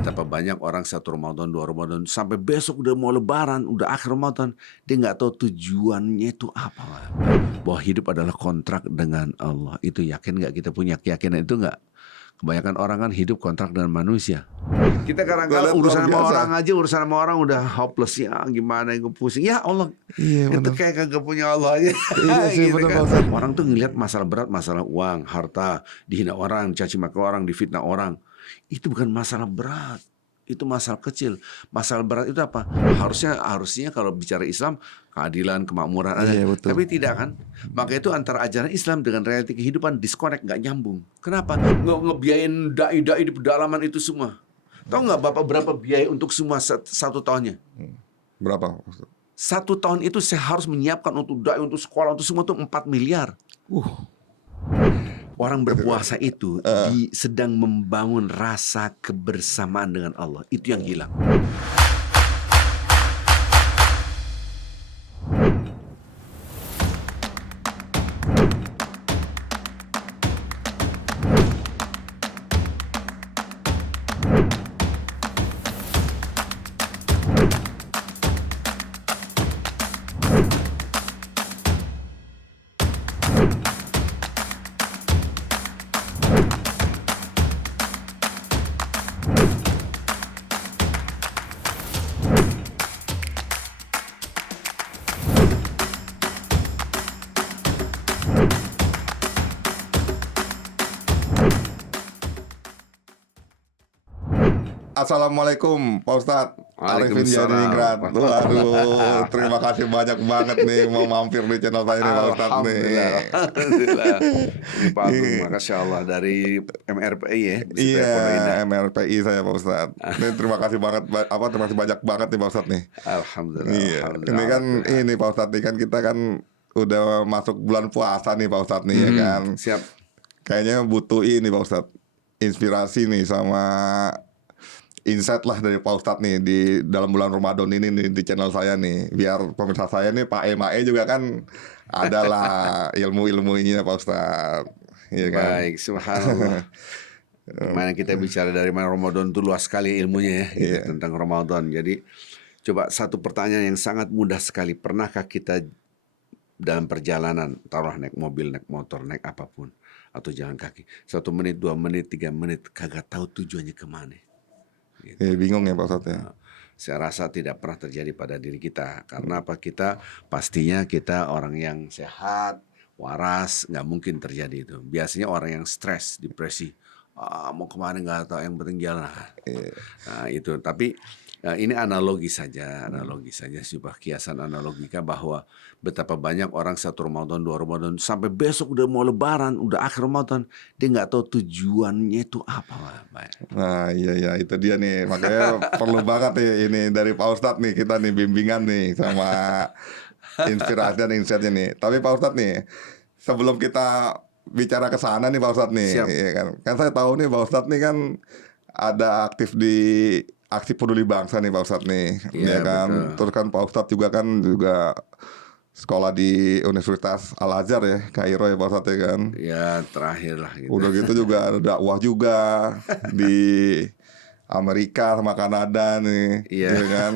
Betapa banyak orang satu Ramadan, 2 Ramadan, sampai besok udah mau lebaran, udah akhir Ramadan, dia nggak tahu tujuannya itu apa, Pak. Bahwa hidup adalah kontrak dengan Allah. Itu yakin nggak, kita punya keyakinan itu nggak? Kebanyakan orang kan hidup kontrak dengan manusia. Kita Gua kadang-kadang lihat luar urusan sama biasa. orang aja, urusan sama orang udah hopeless, ya gimana, gue pusing. Ya Allah, Iya, itu bener. kayak kagak punya Allah aja. Iya sih, Gitu bener, kan. Pak Ustadz. Orang tuh ngelihat masalah berat, masalah uang, harta, dihina orang, caci maki orang, difitnah orang. Itu bukan masalah berat. Itu masalah kecil. Masalah berat itu apa? Harusnya kalau bicara Islam, keadilan, kemakmuran ada. Iya, betul. Tapi tidak kan? Maka itu antara ajaran Islam dengan realiti kehidupan disconnect, nggak nyambung. Kenapa? Ngebiayain dai-dai di pedalaman itu semua. Tahu nggak Bapak berapa biaya untuk semua satu tahunnya? Berapa, Pak Ustadz? 1 tahun itu saya harus menyiapkan untuk dai, untuk sekolah, untuk semua itu 4 miliar. Orang berpuasa itu sedang membangun rasa kebersamaan dengan Allah. Itu yang hilang. Assalamualaikum Pak Ustadz Arifin Waalaikumsalam. Jadiningrat. Waduh, terima kasih banyak banget nih mau mampir di channel saya nih Pak Ustadz nih. Alhamdulillah. Ini Pak Agung, Masya Allah, dari MRPI ya. Iya, MRPI saya Pak Ustadz. Ini terima kasih banget, terima kasih banyak banget nih Pak Ustadz nih. Alhamdulillah. Iya, Alhamdulillah. ini kan ini Pak Ustadz nih kan kita kan udah masuk bulan puasa nih Pak Ustadz nih ya kan. Siap. Kayaknya butuh ini Pak Ustadz, inspirasi nih sama insight lah dari Pak Ustadz nih di dalam bulan Ramadan ini nih di channel saya nih, biar pemirsa saya nih Pak Emae juga kan adalah ilmu-ilmunya Pak Ustadz, iya kan? Baik, subhanallah. Mana kita bicara dari mana Ramadan itu luas sekali ilmunya ya, gitu, tentang Ramadan. Jadi coba satu pertanyaan yang sangat mudah sekali. Pernahkah kita dalam perjalanan, taruh naik mobil, naik motor, naik apapun, atau jalan kaki, 1 menit, 2 menit, 3 menit, kagak tahu tujuannya kemana? Gitu. Bingung ya Pak Ustadz ya. Saya rasa tidak pernah terjadi pada diri kita. Karena apa? Pastinya kita orang yang sehat, waras, nggak mungkin terjadi itu. Biasanya orang yang stres, depresi, mau kemana nggak tahu, yang penting jalan. Nah, itu. Tapi ini analogi saja, sebuah kiasan analogika bahwa betapa banyak orang satu Ramadan, 2 Ramadan, sampai besok udah mau lebaran, udah akhir Ramadan, dia nggak tahu tujuannya itu apa, Pak. Nah iya itu dia nih, makanya perlu banget nih ini dari Pak Ustadz nih, kita nih bimbingan nih sama inspirasi dan insightnya nih. Tapi Pak Ustadz nih, sebelum kita bicara ke sana nih Pak Ustadz nih, ya kan saya tahu nih Pak Ustadz nih kan ada aktif di aksi peduli bangsa nih Pak Ustadz nih, ya kan. Betul. Terus kan Pak Ustadz juga kan sekolah di Universitas Al Azhar ya, Kairo ya Pak Ustadz ya kan. Ya terakhir lah gitu. Udah gitu juga ada dakwah juga di Amerika sama Kanada nih, Iya. ya kan.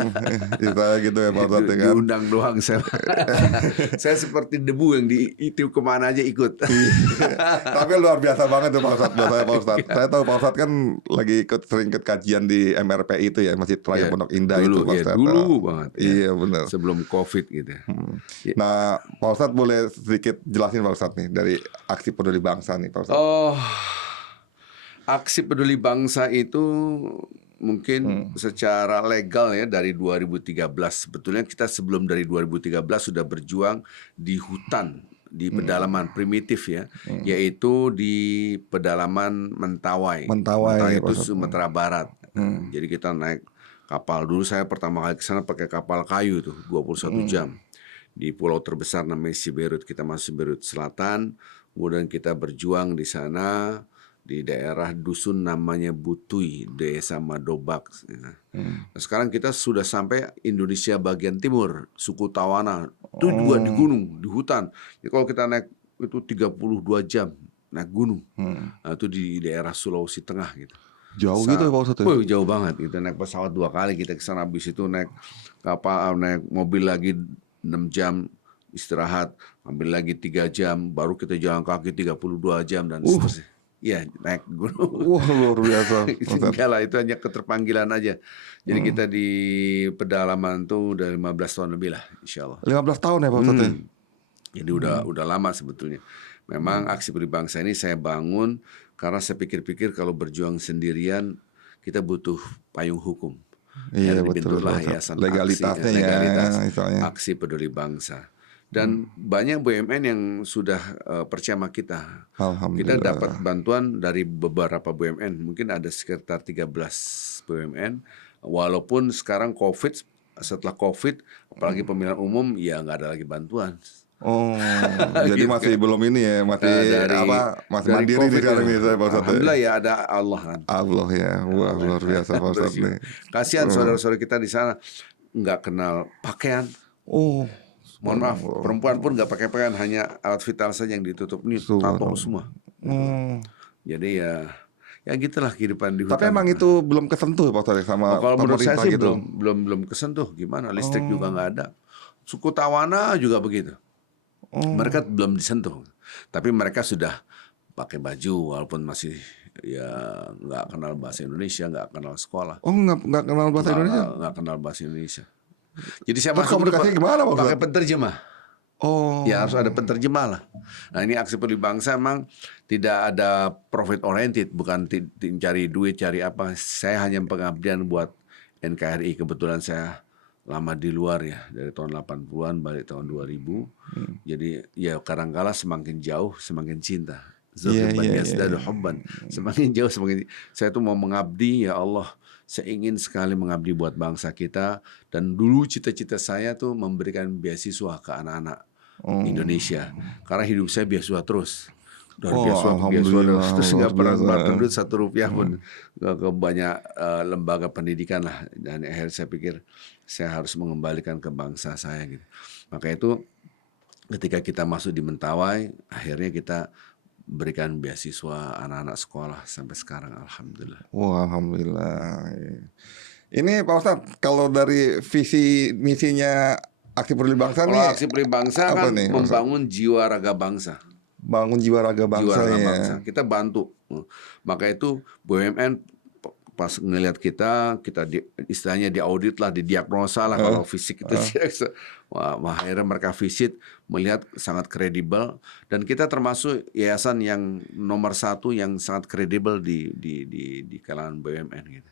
Saya gitu ya Pak Ustadz ya kan. Diundang doang saya. Saya seperti debu yang itu kemana aja ikut. Tapi luar biasa banget tuh Pak Ustadz, buat saya Pak Ustadz. Saya tahu Pak Ustadz kan lagi sering ikut kajian di MRPI itu ya, Masjid Raya Pondok Indah dulu, itu Pak Ustadz. Dulu banget. Iya benar. Sebelum COVID gitu. Nah Pak Ustadz boleh sedikit jelasin Pak Ustadz nih dari aksi peduli bangsa nih Pak Ustadz. Oh, aksi peduli bangsa itu mungkin secara legal ya dari 2013. Sebetulnya kita sebelum dari 2013 sudah berjuang di hutan, di pedalaman primitif ya, yaitu di pedalaman Mentawai. Mentawai itu Sumatera Barat. Jadi kita naik kapal. Dulu saya pertama kali ke sana pakai kapal kayu tuh 21 jam. Di pulau terbesar namanya Siberut. Kita masuk Siberut Selatan, kemudian kita berjuang di sana. Di daerah dusun namanya Butui, desa Madobak. Nah, sekarang kita sudah sampai Indonesia bagian timur, suku Tawana. Itu juga di gunung, di hutan. Jadi kalau kita naik itu 32 jam naik gunung. Nah, itu di daerah Sulawesi Tengah gitu. Jauh gitu ya Pak Ustadz ya? Jauh banget. Kita naik pesawat 2 kali kita ke sana, habis itu naik kapal, naik mobil lagi 6 jam istirahat, ambil lagi 3 jam, baru kita jalan kaki 32 jam dan seterusnya. Iya, naik gunung. Wah, luar biasa Pak Ustadz. Enggak lah, itu hanya keterpanggilan aja. Jadi kita di pedalaman tuh udah 15 tahun lebih lah, insya Allah. 15 tahun ya Pak Ustadz ya? Jadi udah lama sebetulnya. Memang aksi peduli bangsa ini saya bangun karena saya pikir-pikir kalau berjuang sendirian kita butuh payung hukum. Iya, Akhirnya betul, dibentuklah betul. yayasan Legalitasnya aksi, ya, legalitas misalnya. aksi peduli bangsa. Dan banyak BUMN yang sudah percaya sama kita. Kita Alhamdulillah. dapat bantuan dari beberapa BUMN, mungkin ada sekitar 13 BUMN. Walaupun sekarang setelah COVID, apalagi pemilihan umum, ya nggak ada lagi bantuan. Oh, jadi Gitu masih kan. belum ini ya, masih masih dari mandiri nih COVID sekarang ya. nih saya Pak Ustadz. Alhamdulillah ya ada Allah kan. Allah ya, wah luar biasa Pak Ustadz nih. Kasihan saudara-saudara kita di sana nggak kenal pakaian. Oh, Mohon maaf, perempuan pun nggak pakai pakaian, hanya alat vital saja yang ditutup. Ini tato semua. Jadi ya gitulah kehidupan di hutan. tapi emang itu belum kesentuh Pak Ustadz sama Kalau menurut saya pemerintah sih gitu. belum kesentuh. Gimana? Listrik juga nggak ada. Suku Tawana juga begitu. Mereka belum disentuh. Tapi mereka sudah pakai baju walaupun masih ya nggak kenal bahasa Indonesia, nggak kenal sekolah, Oh, nggak kenal bahasa Indonesia? nggak kenal bahasa Indonesia. Jadi saya Terus masuk itu komunikasinya gimana Pak pakai Ustadz? penterjemah. Oh, Ya harus ada penterjemah lah. Nah ini aksi peduli bangsa emang tidak ada profit oriented, bukan cari duit, cari apa. Saya hanya pengabdian buat NKRI. Kebetulan saya lama di luar ya, dari tahun 80-an balik tahun 2000. Jadi ya kadang-kala semakin jauh semakin cinta. Zuhriban yazdadu hubban. Semakin jauh semakin saya tuh mau mengabdi, ya Allah. Saya ingin sekali mengabdi buat bangsa kita, dan dulu cita-cita saya tuh memberikan beasiswa ke anak-anak Indonesia, karena hidup saya beasiswa terus. Dari beasiswa ke beasiswa terus nggak pernah ngeluarkan duit 1 rupiah pun ke banyak lembaga pendidikan lah. Dan akhirnya saya pikir saya harus mengembalikan ke bangsa saya gitu. Maka itu ketika kita masuk di Mentawai, akhirnya kita berikan beasiswa anak-anak sekolah sampai sekarang, alhamdulillah. wah alhamdulillah. Ini Pak Ustadz, kalau dari visi misinya aksi peduli bangsa Kalau nih, aksi peduli bangsa apa kan nih, membangun jiwa raga bangsa. bangun jiwa raga bangsa Jiwa raga ya. bangsa. Kita bantu. Maka itu BUMN pas ngelihat kita istilahnya diaudit lah, didiagnosa lah kalau fisik itu. Wah, akhirnya mereka visit, melihat sangat kredibel, dan kita termasuk yayasan yang nomor 1 yang sangat kredibel di kalangan BUMN gitu.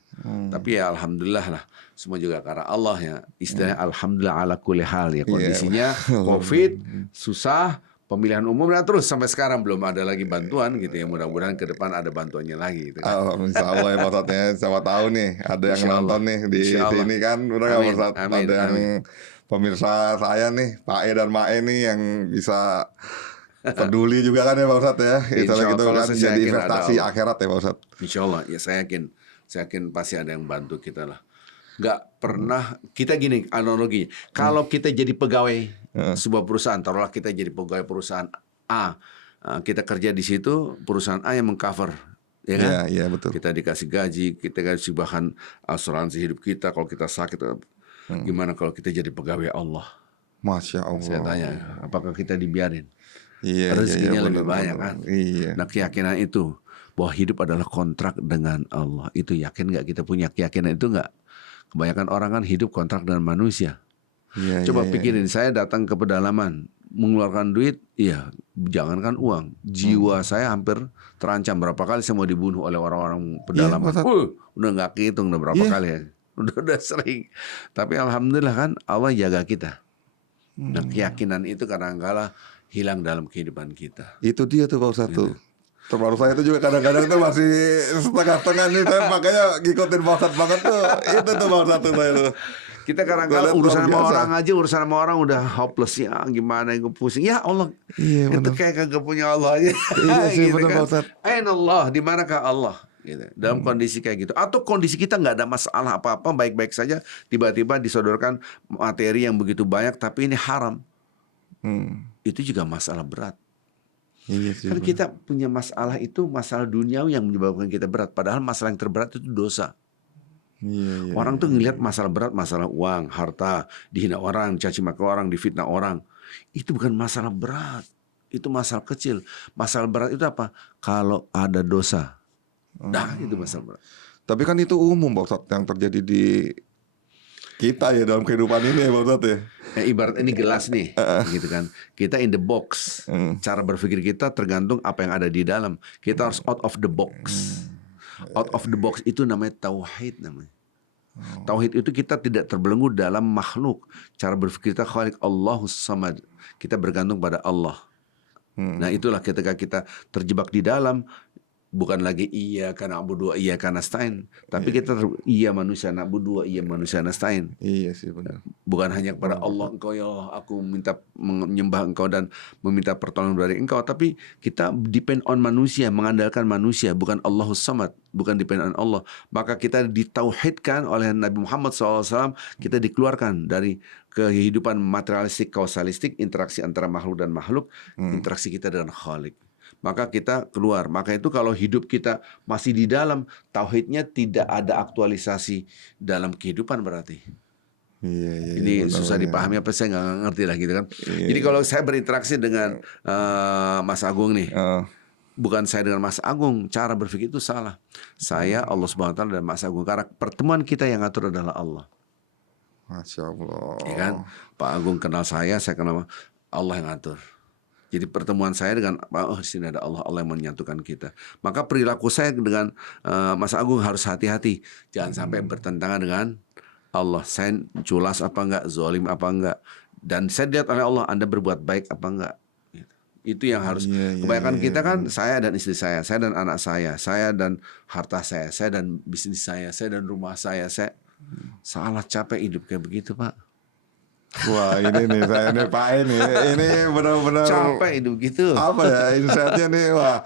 Tapi ya alhamdulillah lah, semua juga karena Allah ya. Istilahnya alhamdulillah ala kulli hal ya. Kondisinya COVID, susah, pemilihan umum, dan terus sampai sekarang belum ada lagi bantuan gitu ya. Mudah-mudahan ke depan ada bantuannya lagi gitu kan. Insya Allah ya Pak Ustadz ya. Siapa tahu nih ada yang Insya Allah. nonton nih di Insya Allah. sini kan, udah nggak Pak Amin, Ustadz? amin, Ada yang amin. pemirsa saya nih, Pak E dan Mak E nih yang bisa peduli juga kan ya Pak Ustadz ya. Insya Itu Allah, gitu kalau kan saya jadi yakin ada investasi Allah. akhirat ya Pak Ustadz. Insya Allah ya, saya yakin pasti ada yang bantu kita lah. Nggak pernah kita gini analoginya. Kalau kita jadi pegawai sebuah perusahaan, taruhlah kita jadi pegawai perusahaan A, kita kerja di situ, perusahaan A yang mengcover, ya kan? Iya betul. Kita dikasih gaji, kita kasih bahan asuransi hidup kita kalau kita sakit. Gimana kalau kita jadi pegawai Allah? Masya Allah. Saya tanya, apakah kita dibiarin? Iya, Rezekinya lebih benar, banyak benar. kan? Iya. Nah keyakinan itu bahwa hidup adalah kontrak dengan Allah, itu yakin nggak kita punya keyakinan itu nggak? Kebanyakan orang kan hidup kontrak dengan manusia. Iya, Coba iya, pikirin, saya datang ke pedalaman, mengeluarkan duit, iya, jangankan uang, jiwa saya hampir terancam. Berapa kali saya mau dibunuh oleh orang-orang pedalaman. Ustaz. Udah nggak kehitung, udah berapa kali ya. Udah sering. Tapi alhamdulillah kan Allah jaga kita. Nah keyakinan itu kadang-kala hilang dalam kehidupan kita. Itu dia tuh Pak Ustadz tuh. Terbaru saya itu juga kadang-kadang tuh masih setengah-setengah nih, saya makanya ngikutin Pak Ustadz banget tuh. Itu tuh Pak Ustadz tuh saya tuh. Kita kadang-kala Lihat urusan luar sama biasa. orang aja, urusan sama orang udah hopeless ya, gimana gue pusing. Ya Allah, Iya, itu benar. kayak kagak punya Allah aja. Iya sih, Gitu benar, kan. Pak Ustadz. Ain Allah, di manakah Allah? Gitu. Dalam kondisi kayak gitu, atau kondisi kita nggak ada masalah apa-apa, baik-baik saja, tiba-tiba disodorkan materi yang begitu banyak, tapi ini haram. Itu juga masalah berat. Iya sih Kan benar. kita punya masalah itu masalah duniawi yang menyebabkan kita berat. Padahal masalah yang terberat itu dosa. Iya iya Orang iya tuh iya. ngelihat masalah berat, masalah uang, harta, dihina orang, caci maki orang, difitnah orang. Itu bukan masalah berat. Itu masalah kecil. Masalah berat itu apa? Kalau ada dosa. Dah, itu masalah berat. Tapi kan itu umum Pak Ustadz yang terjadi di kita ya dalam kehidupan ini ya Pak Ustadz ya. Ibarat ini gelas nih, gitu kan. Kita in the box. Cara berpikir kita tergantung apa yang ada di dalam. Kita harus out of the box. Out of the box itu namanya tauhid namanya. Tauhid itu kita tidak terbelenggu dalam makhluk. Cara berpikir kita khalik Allahus Samad. Kita bergantung pada Allah. Nah itulah ketika kita terjebak di dalam, bukan lagi iya karena na'budu iya karena nasta'in, tapi kita iya manusia na'budu iya manusia nasta'in. Iya sih benar. Bukan hanya kepada Allah, engkau ya Allah, aku minta menyembah engkau dan meminta pertolongan dari engkau, tapi kita depend on manusia, mengandalkan manusia, bukan Allahus Samad, bukan depend on Allah. Maka kita ditauhidkan oleh Nabi Muhammad SAW, kita dikeluarkan dari kehidupan materialistik, kausalistik, interaksi antara makhluk dan makhluk, interaksi kita dengan Khalik. Maka kita keluar. Maka itu kalau hidup kita masih di dalam, tauhidnya tidak ada aktualisasi dalam kehidupan berarti. Iya iya. Ini benar, susah ya. dipahami apa saya nggak ngerti lah gitu kan. Iya. Jadi kalau saya berinteraksi dengan Mas Agung nih, bukan saya dengan Mas Agung, cara berpikir itu salah. Saya, Allah Subhanahu Wa Taala dan Mas Agung. Karena pertemuan kita yang ngatur adalah Allah. Masya Allah. Ya kan? Pak Agung kenal saya kenal Allah yang ngatur. Jadi pertemuan saya dengan di sini ada Allah, Allah yang menyatukan kita. Maka perilaku saya dengan Mas Agung harus hati-hati, jangan sampai bertentangan dengan Allah. Saya culas apa enggak, zalim apa enggak, dan saya lihat oleh Allah Anda berbuat baik apa enggak. Itu yang harus. Kebanyakan kita kan saya dan istri saya dan anak saya dan harta saya dan bisnis saya dan rumah saya salah capek hidup kayak begitu Pak. Wah ini nih saya nih Pak ini benar-benar Capek hidup gitu. apa ya insightnya nih wah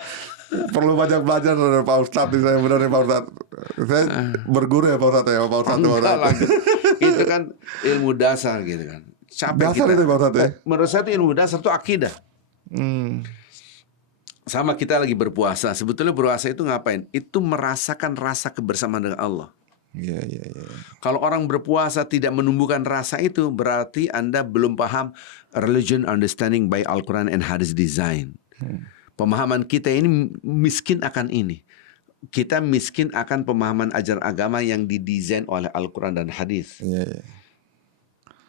perlu banyak belajar dari Pak Ustadz nih saya benar nih Pak Ustadz. Saya berguru ya Pak Ustadz ya Pak Ustadz. Enggak lah. Itu kan ilmu dasar gitu kan. Capek Dasar kita. itu Pak Ustadz ya. Menurut saya itu ilmu dasar itu akidah. Sama kita lagi berpuasa. Sebetulnya berpuasa itu ngapain? Itu merasakan rasa kebersamaan dengan Allah. Iya iya iya. Kalau orang berpuasa tidak menumbuhkan rasa itu, berarti Anda belum paham religion understanding by Al-Quran and Hadith design. Pemahaman kita ini miskin akan ini. Kita miskin akan pemahaman ajaran agama yang didesain oleh Al-Quran dan Hadith. Iya iya.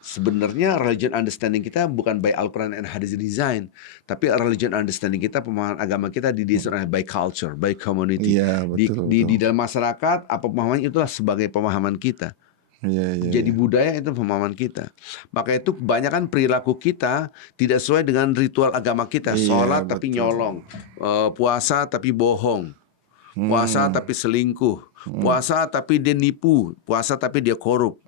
Sebenarnya religion understanding kita bukan by Al-Quran and Hadith design, tapi religion understanding kita, pemahaman agama kita didesain oleh by culture, by community. Iya, betul, Di dalam masyarakat, apa pemahamannya itulah sebagai pemahaman kita. Iya iya. Jadi budaya itu pemahaman kita. Maka itu kebanyakan perilaku kita tidak sesuai dengan ritual agama kita. Iya, Sholat tapi betul. nyolong, puasa tapi bohong, puasa tapi selingkuh, puasa tapi dia nipu, puasa tapi dia korup.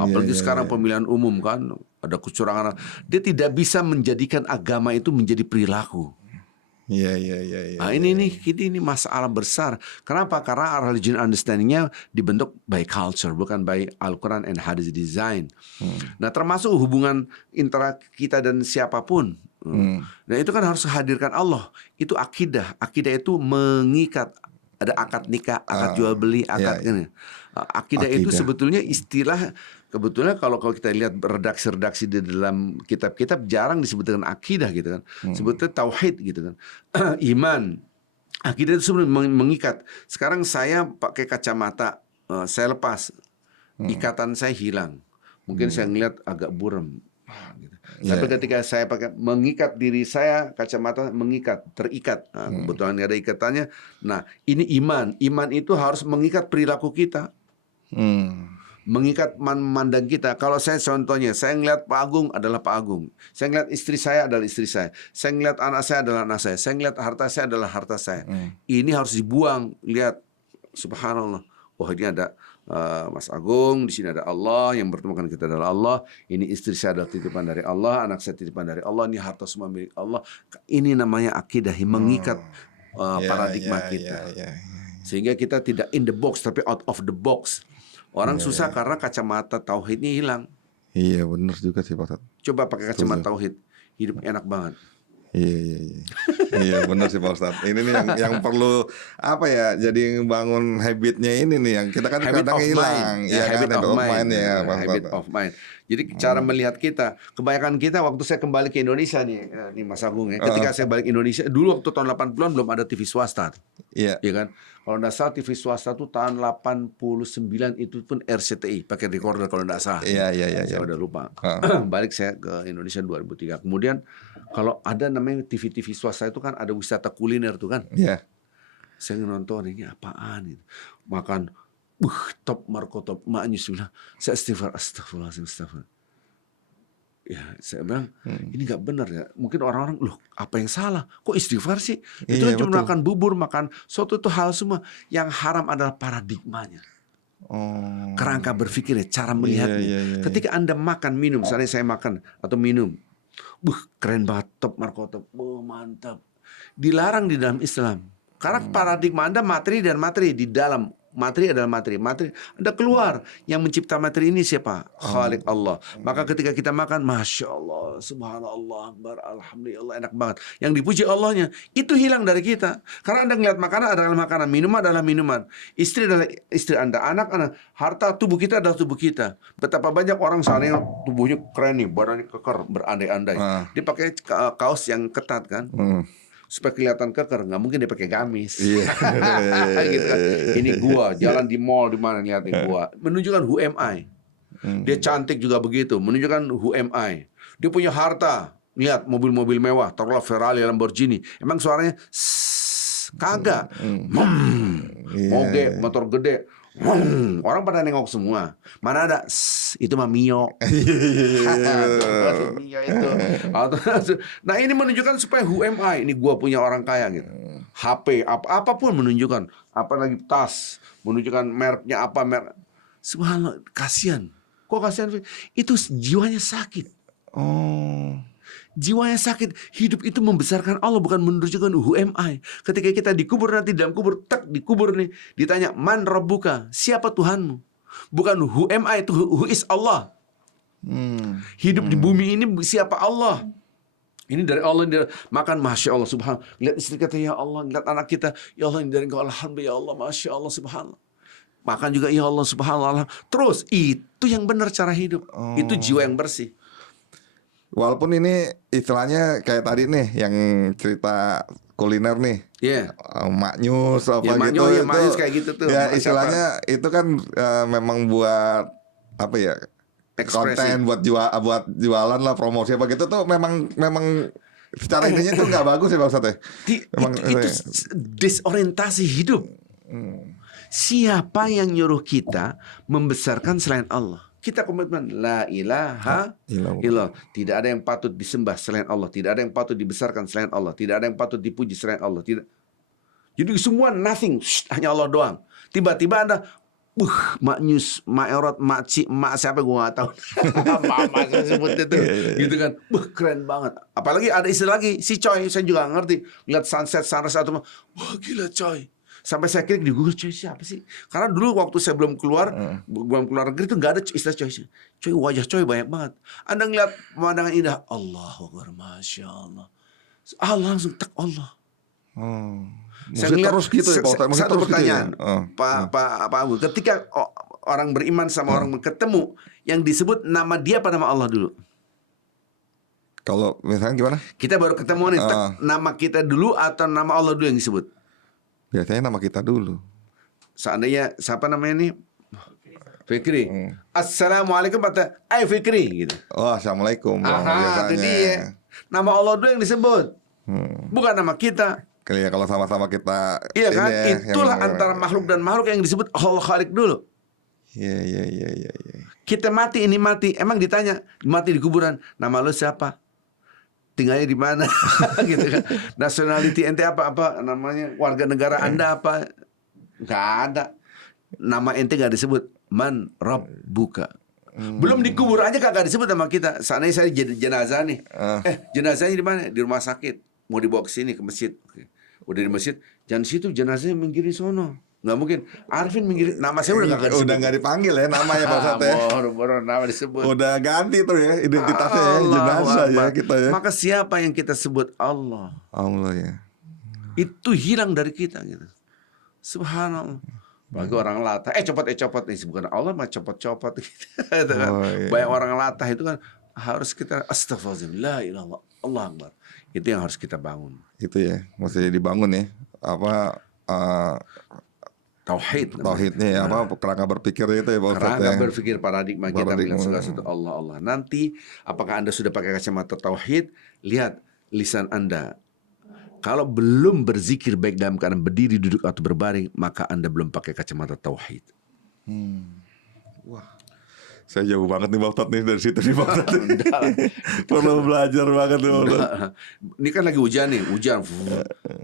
Apalagi sekarang pemilihan umum kan ada kecurangan. Dia tidak bisa menjadikan agama itu menjadi perilaku. Iya iya iya. Nah, ini masalah besar. Kenapa? Karena religion understanding-nya dibentuk by culture, bukan by Al-Quran and Hadith design. Nah, termasuk hubungan antara kita dan siapapun. Nah, itu kan harus hadirkan Allah. Itu akidah. Akidah itu mengikat. Ada akad nikah, akad jual beli, akad ini. Akidah itu sebetulnya istilah. Kebetulan kalau kita lihat redaksi-redaksi di dalam kitab-kitab jarang disebut dengan akidah gitu kan. Sebutnya tauhid gitu kan. Iman. Akidah itu sebenarnya mengikat. Sekarang saya pakai kacamata, saya lepas. Ikatan saya hilang. Mungkin saya ngeliat agak buram. Gitu. Tapi ketika saya pakai mengikat diri saya, kacamata mengikat, terikat. Nah, kebetulan ada ikatannya. Nah, ini iman. Iman itu harus mengikat perilaku kita. Mengikat memandang kita. Kalau saya contohnya, saya ngeliat Pak Agung adalah Pak Agung. Saya ngeliat istri saya adalah istri saya. Saya ngeliat anak saya adalah anak saya. Saya ngeliat harta saya adalah harta saya. Ini harus dibuang. Lihat, subhanallah. Wah, ini ada Mas Agung, di sini ada Allah, yang bertemukan kita adalah Allah. Ini istri saya adalah titipan dari Allah, anak saya titipan dari Allah, ini harta semua milik Allah. Ini namanya akidah, mengikat paradigma kita. Sehingga kita tidak in the box, tapi out of the box. Orang susah karena kacamata tauhidnya hilang. Iya benar juga sih Pak Ustadz. Coba pakai kacamata tauhid, hidup enak banget. Iya, iya, iya. Iya benar sih Pak Ustadz. Ini nih yang perlu apa ya? Jadi bangun habitnya ini nih yang kita kan Habit kadang of hilang, mind, iya ya kan habit of habit of mind, mind ya Pak habit Ustadz. of mind. Jadi cara melihat kita, kebanyakan kita waktu saya kembali ke Indonesia nih Mas Agung ya. Heeh, Ketika saya balik Indonesia, dulu waktu tahun 80-an belum ada TV swasta, iya, ya kan? Kalau nggak salah TV swasta tuh tahun 89 itu pun RCTI pakai recorder kalau nggak salah. iya, iya, iya, iya. Saya udah lupa. Heeh, Balik saya ke Indonesia 2003. Kemudian kalau ada namanya TV-TV swasta itu kan ada wisata kuliner tuh kan. iya. Saya nonton ini apaan gitu. Makan top markotop maknya bilang saya astagfirullahaladzim astagfirullah. Ya saya bilang ini nggak benar ya. Mungkin orang-orang loh apa yang salah? Kok istighfar sih? Itu Iya kan cuma betul. makan bubur, makan soto itu hal semua. Yang haram adalah paradigmanya. Oh, Kerangka berpikirnya, cara iya, melihatnya. iya, iya, iya. Ketika Anda makan minum, misalnya saya makan atau minum, keren banget top markotop, mantap. Dilarang di dalam Islam. Karena paradigma Anda materi dan materi di dalam materi adalah materi. Materi Anda keluar yang mencipta materi ini siapa? Khalik Allah. Maka ketika kita makan, masya Allah, subhanallah, alhamdulillah, enak banget. Yang dipuji Allahnya itu hilang dari kita. Karena Anda ngeliat makanan adalah makanan, minuman adalah minuman, istri adalah istri Anda, anak, harta tubuh kita adalah tubuh kita. Betapa banyak orang seandainya tubuhnya keren nih, badannya keker, berandai-andai. Dia pakai kaos yang ketat kan. Supaya kelihatan keker, nggak mungkin dia pakai gamis. Iya. Gitu kan. Ini gua jalan di mall di mana lihatin gua, menunjukkan who am I. Dia cantik juga begitu, menunjukkan who am I. Dia punya harta, lihat mobil-mobil mewah, taruhlah Ferrari, Lamborghini. Emang suaranya kagak. Moge, motor gede. Orang pada nengok semua. Mana ada itu mah Mio. Mio itu. Nah ini menunjukkan supaya who am I. Ini gua punya orang kaya gitu. HP apapun menunjukkan. Apalagi tas menunjukkan mereknya apa merek. Subhanallah, kasihan. Kok kasihan? Itu jiwanya sakit. Oh, Jiwanya sakit. Hidup itu membesarkan Allah, bukan menunjukkan who am I. Ketika kita dikubur nanti dalam kubur, dikubur nih, ditanya man rabbuka, siapa Tuhanmu? Bukan who am I, itu who is Allah. Hidup di bumi ini siapa Allah? Ini dari Allah, makan masya Allah subhanallah. Lihat istri kita ya Allah, lihat anak kita ya Allah, ini dari Engkau alhamdulillah ya Allah, masya Allah subhanallah. Makan juga ya Allah subhanallah. Terus itu yang benar cara hidup. Itu jiwa yang bersih. walaupun ini istilahnya kayak tadi nih yang cerita kuliner nih, Iya. Mak Nyus apa Ya, Mak gitu, Nyus, ya, itu Mak Nyus kayak gitu tuh. ya Mak istilahnya itu kan memang buat apa ya, Ekspresi. konten buat jualan lah, promosi apa gitu tuh memang secara intinya tuh nggak bagus ya Pak Ustadz ya. Memang Itu disorientasi hidup. Siapa yang nyuruh kita membesarkan selain Allah? Kita komitmen la ilaha illallah. Tidak ada yang patut disembah selain Allah. Tidak ada yang patut dibesarkan selain Allah. Tidak ada yang patut dipuji selain Allah. Tidak. Jadi semua nothing, hanya Allah doang. Tiba-tiba Anda Mak Nyus, Mak Erot, Mak Ci, Mak siapa gue gak tahu. Mama saya sebut itu. Gitu kan. Keren banget. Apalagi ada istilah lagi, si Coy, saya juga gak ngerti. Lihat sunset, sunrise atau wah gila Coy. Sampai saya klik di Google, Coy siapa sih? Karena dulu waktu saya belum keluar negeri itu nggak ada istilah Coy. Coy wajah Coy banyak banget. Anda ngeliat pemandangan indah, Allahu Akbar, masya Allah. Allah langsung tak Allah. Saya ngeliat terus gitu ya Pak Ustadz. satu Terus pertanyaan, gitu ya? Pak Abu. Ketika orang beriman sama orang ketemu, yang disebut nama dia apa nama Allah dulu? Kalau misalnya gimana? Kita baru ketemu nih, nama kita dulu atau nama Allah dulu yang disebut? Biasanya nama kita dulu. Seandainya siapa namanya nih? Fikri. Assalamualaikum kata, "Ay Fikri" gitu. Oh, assalamualaikum. Aha, itu dia. Nama Allah dulu yang disebut. Bukan nama kita. Kali ya kalau sama-sama kita Iya kan? ini ya, Itulah antara makhluk dan makhluk yang disebut Allah Khalik dulu. Iya. Kita mati, ini mati. Emang ditanya, mati di kuburan, nama lu siapa? Tinggalnya di mana? Gitu kan. Nationality ente apa namanya? Warga negara Anda apa? Nggak ada. Nama ente nggak disebut. Man Rabbuka. Belum dikubur aja kagak disebut nama kita. Seandainya saya jenazah nih. Jenazahnya di mana? Di rumah sakit. Mau dibawa ke sini ke masjid. Udah di masjid, jangan situ jenazahnya minggirin sono. Nggak mungkin. Arifin mengirim nama saya udah nggak akan Udah disebut. nggak dipanggil ya namanya Pak Ustadz ya. Baru nama disebut. Udah ganti tuh ya identitasnya ya, Allahu jenazah ya Akbar. kita ya. Maka siapa yang kita sebut Allah, Allah ya. itu hilang dari kita gitu. Subhanallah. Bagi orang latah, copot nih, bukan Allah mah copot gitu. Itu kan. Oh, iya. Banyak orang latah itu kan harus kita astagfirullah, la ilaha illallah, Allah Akbar. Itu yang harus kita bangun. Itu ya, mesti dibangun ya. Apa Tauhid. tauhidnya ya, apa kerangka berpikirnya itu ya Pak Ustadz Kerangka ya. berpikir paradigma kita Paradigma. bilang segala sesuatu Allah. Nanti apakah Anda sudah pakai kacamata tauhid? Lihat lisan Anda. Kalau belum berzikir baik dalam keadaan berdiri, duduk atau berbaring, maka Anda belum pakai kacamata tauhid. Wah, saya jauh banget nih Pak Ustadz nih dari situ nih Pak Ustadz. Perlu belajar banget nih Pak Ustadz. Ini kan lagi hujan nih, hujan.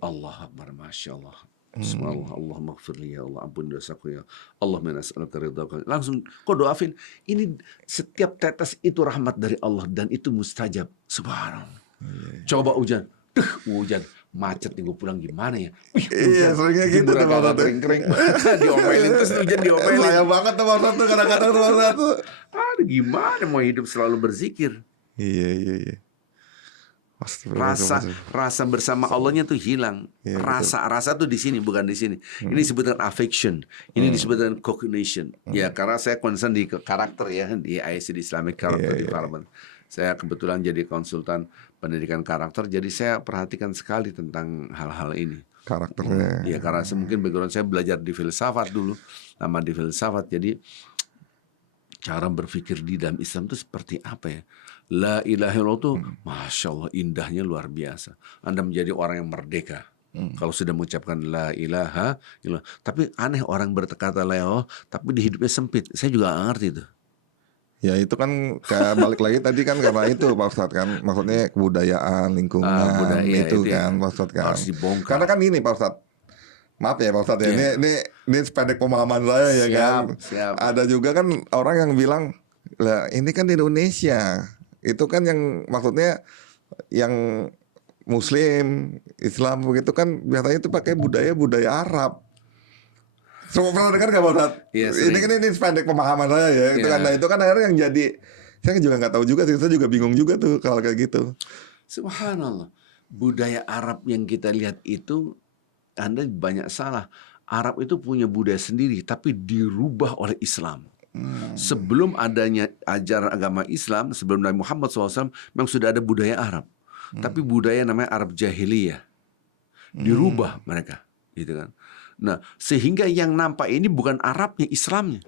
Allah Akbar, Masya Allah. Bismillah, Allah maghfirli ya Allah, ampun dosaku ya Allah, menas'aluka ridhaka. Langsung kau doain. Ini setiap tetes itu rahmat dari Allah dan itu mustajab. Subhanallah. Coba hujan. Hujan. Macet nih, gue pulang gimana ya? Iya, seringnya gitu tuh Pak Ustadz. Kering-kering. Diomelin terus hujan diomelin. Sayang banget tuh Pak Ustadz tuh kadang-kadang tuh Pak Ustadz tuh. Aduh, gimana mau hidup selalu berzikir? Iya. Rasa bersama Allahnya tuh hilang. Iya, Rasa tuh di sini, bukan di sini. Ini disebut dengan affection. Ini disebut dengan cognition. Ya, karena saya concern di karakter ya, di ICD Islamic Character Development. Saya kebetulan jadi konsultan pendidikan karakter, jadi saya perhatikan sekali tentang hal-hal ini. Karakternya. Ya, karena mungkin background saya belajar di filsafat dulu, lama di filsafat. Jadi cara berpikir di dalam Islam itu seperti apa ya? La ilaha illallah itu, Masya Allah, indahnya luar biasa. Anda menjadi orang yang merdeka. Kalau sudah mengucapkan la ilaha illallah. Tapi aneh orang berkata la ilaha, tapi di hidupnya sempit. Saya juga gak ngerti itu. Ya itu kan balik lagi tadi kan karena itu Pak Ustadz kan, maksudnya kebudayaan, lingkungan Budaya itu itu kan Pak Ustadz kan. harus dibongkar. Karena kan ini Pak Ustadz, maaf ya Pak Ustadz ya, ini sependek pemahaman saya ya kan. Siap. Ada juga kan orang yang bilang, lah ini kan di Indonesia, itu kan yang maksudnya yang Muslim, Islam begitu kan biasanya itu pakai budaya Arab. Semua pernah dengar nggak Pak Ustadz? Iya, Ini kan ini sependek pemahaman saya ya. Itu kan, nah itu kan akhirnya yang jadi, saya juga nggak tahu juga sih, saya juga bingung juga tuh kalau kayak gitu. Subhanallah. Budaya Arab yang kita lihat itu, Anda banyak salah. Arab itu punya budaya sendiri, tapi dirubah oleh Islam. Sebelum adanya ajaran agama Islam, sebelum Nabi Muhammad SAW, memang sudah ada budaya Arab. Tapi budaya namanya Arab Jahiliyah. Dirubah mereka, gitu kan. Nah, sehingga yang nampak ini bukan Arabnya, Islamnya.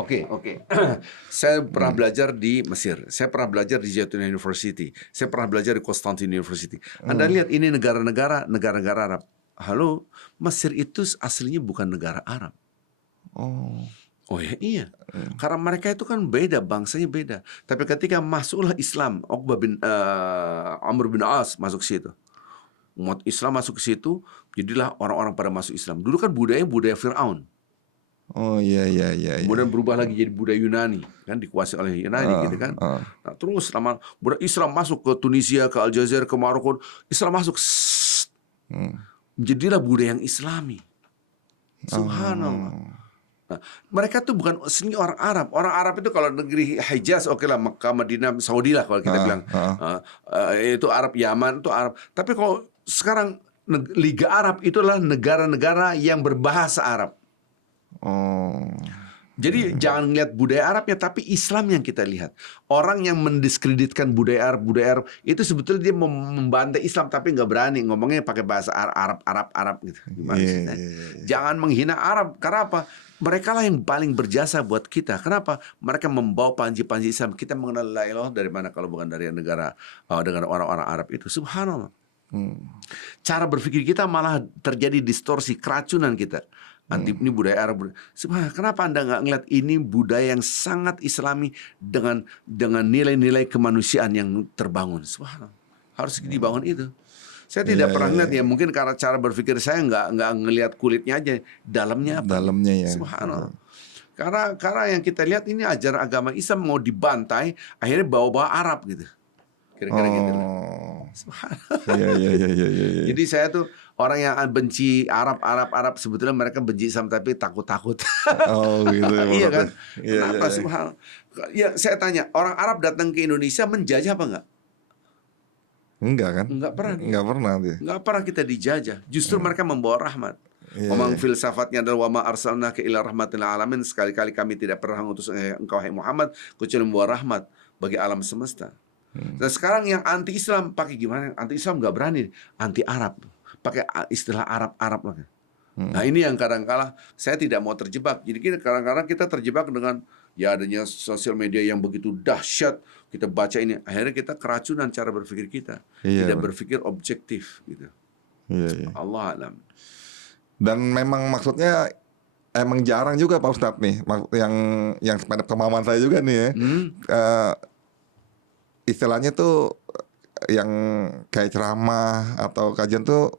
Oke. Saya pernah belajar di Mesir. Saya pernah belajar di Zaitun University. Saya pernah belajar di Constantine University. Anda lihat ini negara-negara Arab. Halo, Mesir itu aslinya bukan negara Arab. Oh ya, iya. Karena mereka itu kan beda, bangsanya beda. Tapi ketika masuklah Islam, Amr bin As masuk situ. Umat Islam masuk ke situ, jadilah orang-orang pada masuk Islam. Dulu kan budaya Fir'aun. Oh iya. Kemudian berubah lagi jadi budaya Yunani, kan dikuasai oleh Yunani gitu kan. Nah, terus lama budaya Islam masuk ke Tunisia, ke Aljazair, ke Maroko, Islam masuk. Jadilah budaya yang Islami. Subhanallah. Nah, mereka tuh bukan aslinya orang Arab. Orang Arab itu kalau negeri Hijaz, oke lah, Mekah, Madinah, Saudi lah kalau kita bilang. Itu Arab, Yaman itu Arab. Tapi kalau sekarang Liga Arab itulah negara-negara yang berbahasa Arab. Jadi jangan lihat budaya Arabnya, tapi Islam yang kita lihat. Orang yang mendiskreditkan budaya Arab itu sebetulnya dia membantai Islam, tapi nggak berani ngomongnya pakai bahasa Arab gitu. Gimana sih? Jangan menghina Arab. Karena apa? Mereka lah yang paling berjasa buat kita. Kenapa? Mereka membawa panji-panji Islam. Kita mengenal la ilaha dari mana kalau bukan dari negara dengan orang-orang Arab itu. Subhanallah. Cara berpikir kita malah terjadi distorsi, keracunan kita. Ini budaya Arab. Sebenarnya kenapa Anda nggak ngeliat ini budaya yang sangat Islami dengan nilai-nilai kemanusiaan yang terbangun? Subhanallah. Harus dibangun itu. Saya tidak pernah ngeliat ya. Mungkin karena cara berpikir saya nggak ngelihat kulitnya aja, dalamnya apa? Dalamnya ya. Subhanallah. Karena yang kita lihat ini ajaran agama Islam mau dibantai, akhirnya bawa-bawa Arab gitu. Kira-kira gitu. Subhanallah. Iya. Jadi saya tuh Orang yang benci Arab sebetulnya mereka benci Islam tapi takut-takut. Oh gitu ya Iya Pak kan? Ustadz ya. Iya Kenapa subhanallah? Ya saya tanya, orang Arab datang ke Indonesia menjajah apa enggak? Enggak kan? Enggak pernah. Enggak pernah dia. Enggak pernah kita dijajah. Justru mereka membawa rahmat. Iya, Memang iya. filsafatnya adalah wama arsalnaka illa rahmatil alamin. Sekali-kali kami tidak pernah mengutus engkau hai Muhammad kecuali membawa rahmat bagi alam semesta. Dan sekarang yang anti Islam pakai gimana? Anti Islam nggak berani, anti Arab pakai istilah Arab lagi. Nah ini yang kadang-kala saya tidak mau terjebak. Jadi kadang-kadang kita terjebak dengan ya adanya sosial media yang begitu dahsyat. Kita baca ini, akhirnya kita keracunan cara berpikir kita, Iya, tidak Pak. berpikir objektif gitu. Iya, iya. Allah alam. Dan memang maksudnya emang jarang juga Pak Ustadz nih, yang sepeda pemahaman saya juga nih ya. Eh, istilahnya tuh yang kayak ceramah atau kajian tuh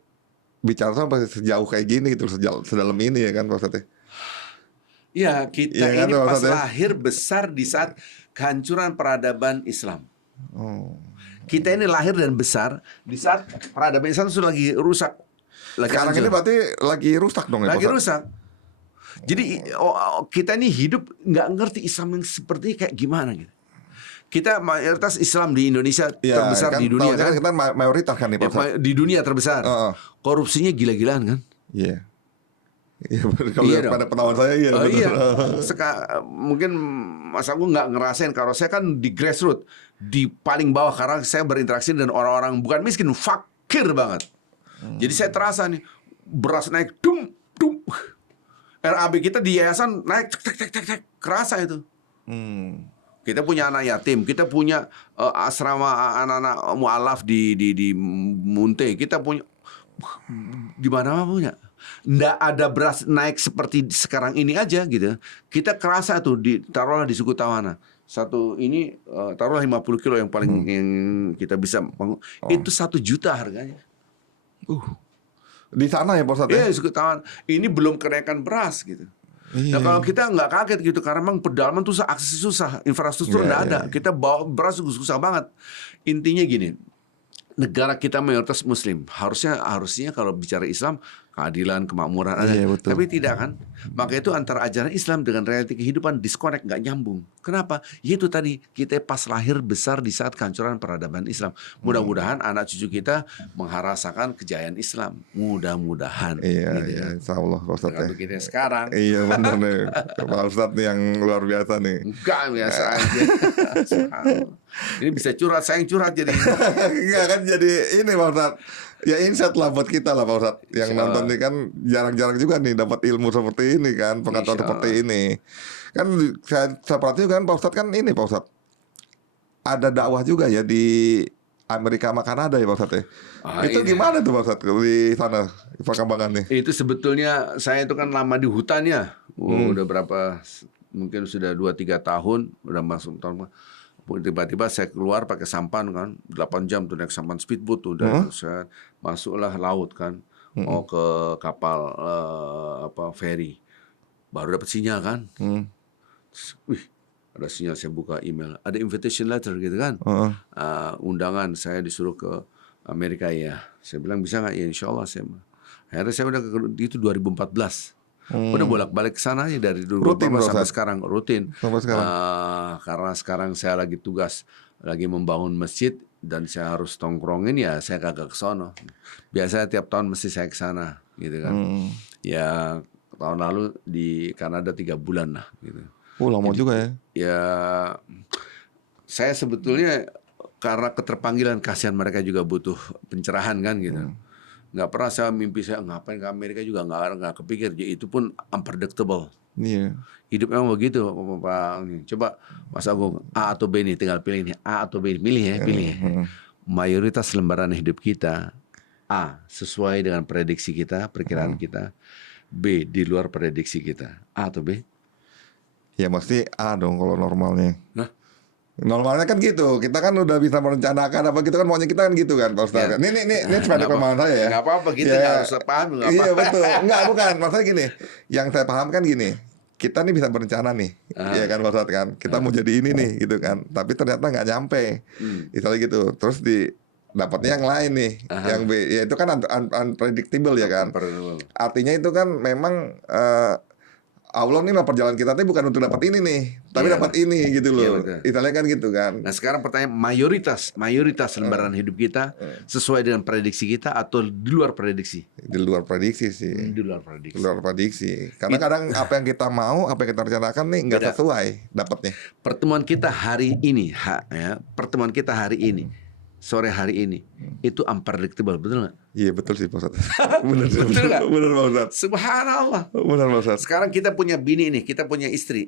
bicara sampai sejauh kayak gini gitu, sedalam ini ya kan Pak Ustadz ya? Ya, kita Iya kan, ini Pak pas Ustadz ya? lahir besar di saat kehancuran peradaban Islam. Oh. Kita ini lahir dan besar di saat peradaban Islam sudah lagi rusak. Lagi Sekarang hancur. ini berarti lagi rusak dong ya Pak Lagi Ustadz? rusak. Jadi kita ini hidup nggak ngerti Islam yang seperti kayak gimana gitu. Kita mayoritas Islam di Indonesia Iya, terbesar kan di dunia tahunya kan. kita mayoritas kan nih Pak Ustadz? Di dunia terbesar. Heeh. Korupsinya gila-gilaan kan. Iya. Iya, kalau Iya dong. pada pengetahuan saya iya. Oh, betul. iya. Mungkin Mas Agung nggak ngerasain kalau saya kan di grassroots, di paling bawah karena saya berinteraksi dengan orang-orang bukan miskin, fakir banget. Jadi saya terasa nih beras naik, dum. RAB kita di yayasan naik, tek, kerasa itu. Hmm. Kita punya anak yatim, kita punya asrama anak-anak mualaf di Munte, kita punya di mana punya. Nggak ada beras naik seperti sekarang ini aja gitu. Kita kerasa tuh taruhlah di suku Tawana. Satu ini taruhlah 50 kilo yang paling yang kita bisa itu 1 juta harganya. Di sana ya Pak Ustadz ya? Iya, suku Tawana. Ini belum kenaikan beras gitu. Iya. Nah kalau kita nggak kaget gitu karena memang pedalaman tuh akses susah, infrastruktur Iya, nggak iya, ada. iya. Kita bawa beras susah banget. Intinya gini, negara kita mayoritas Muslim. Harusnya kalau bicara Islam keadilan, kemakmuran ada. Iya, betul. Tapi tidak kan. Maka itu antara ajaran Islam dengan realiti kehidupan disconnect, nggak nyambung. Kenapa? Yaitu tadi kita pas lahir besar di saat kehancuran peradaban Islam. Mudah-mudahan anak cucu kita merasakan kejayaan Islam. Mudah-mudahan. Iya, Gitu iya, ya. insya Allah Pak Ustadz ya. Dengan begini sekarang. Iya benar nih, Pak Ustadz nih yang luar biasa nih. Enggak, biasa aja. Subhanallah. Ini bisa curhat, saya yang curhat jadi. Enggak kan jadi ini Pak Ustadz. Ya insight lah buat kita lah Pak Ustadz. Yang Insya nonton Allah. nih kan jarang-jarang juga nih dapat ilmu seperti ini kan, pengetahuan Insya seperti ini. Kan saya perhatikan kan Pak Ustadz kan ini Pak Ustadz. Ada dakwah juga ya di Amerika sama Kanada ya Pak Ustadz ya. Itu Ini. gimana tuh Pak Ustadz di sana perkembangan nih? Itu sebetulnya saya itu kan lama di hutan ya. Udah berapa, mungkin sudah 2-3 tahun, udah masuk tahun. Tiba-tiba saya keluar pakai sampan kan, 8 jam tuh naik sampan speedboat tuh, dan saya masuklah laut kan, mau ke kapal ferry, baru dapat sinyal kan. Wih, ada sinyal, saya buka email, ada invitation letter gitu kan, undangan saya disuruh ke Amerika ya. Saya bilang bisa nggak? Ya insya Allah saya. Akhirnya saya udah itu 2014. Udah bolak-balik ke sana aja dari dulu Rutin, sampai Ustaz? sekarang rutin. Sampai sekarang? Karena sekarang saya lagi tugas lagi membangun masjid dan saya harus tongkrongin ya saya kagak ke sono. Biasanya tiap tahun mesti saya ke sana gitu kan. Ya tahun lalu di Kanada 3 bulan lah gitu. Lama juga ya. Ya saya sebetulnya karena keterpanggilan, kasihan mereka juga butuh pencerahan kan gitu. Nggak pernah saya mimpi saya ngapain ke Amerika juga nggak kepikir. Ya, itu pun unpredictable. Iya. Hidup memang begitu Pak. Coba Mas Agung, A atau B nih, tinggal pilih nih, A atau B, pilih ya. Mayoritas lembaran hidup kita A sesuai dengan prediksi kita, perkiraan kita. B di luar prediksi kita. A atau B? Ya mesti A dong kalau normalnya. Hah? Normalnya kan gitu. Kita kan udah bisa merencanakan apa gitu kan, maunya kita kan gitu kan Pak Ustadz. Ya. Ini sepeda pemahaman saya ya. Nggak apa-apa, kita Ya. nggak harus paham. Nggak Iya apa-apa. betul. Enggak, bukan. Maksudnya gini. Yang saya paham kan gini. Kita nih bisa berencana nih. Iya kan Pak Ustadz kan. Kita mau jadi ini nih gitu kan. Tapi ternyata nggak nyampe. Misalnya gitu. Terus dapatnya yang lain nih. Aha. Ya itu kan unpredictable ya kan. Unpredictable. Artinya itu kan memang Allah nih memperjalan kita tapi bukan untuk dapat ini nih, tapi Iya, dapat ini gitu iya loh. betul. Istilahnya kan gitu kan. Nah sekarang pertanyaan, mayoritas lembaran hidup kita sesuai dengan prediksi kita atau di luar prediksi? Di luar prediksi sih. Di luar prediksi. Di luar prediksi. Karena kadang apa yang kita mau, apa yang kita rencanakan nih nggak Beda. sesuai dapatnya. Pertemuan kita hari ini, pertemuan kita hari ini, sore hari ini, itu unpredictable, betul nggak? Iya betul sih Pak Ustadz. Benar sih, Betul nggak? benar Pak Ustadz. Subhanallah. Benar Pak Ustadz. Sekarang kita punya bini nih, kita punya istri.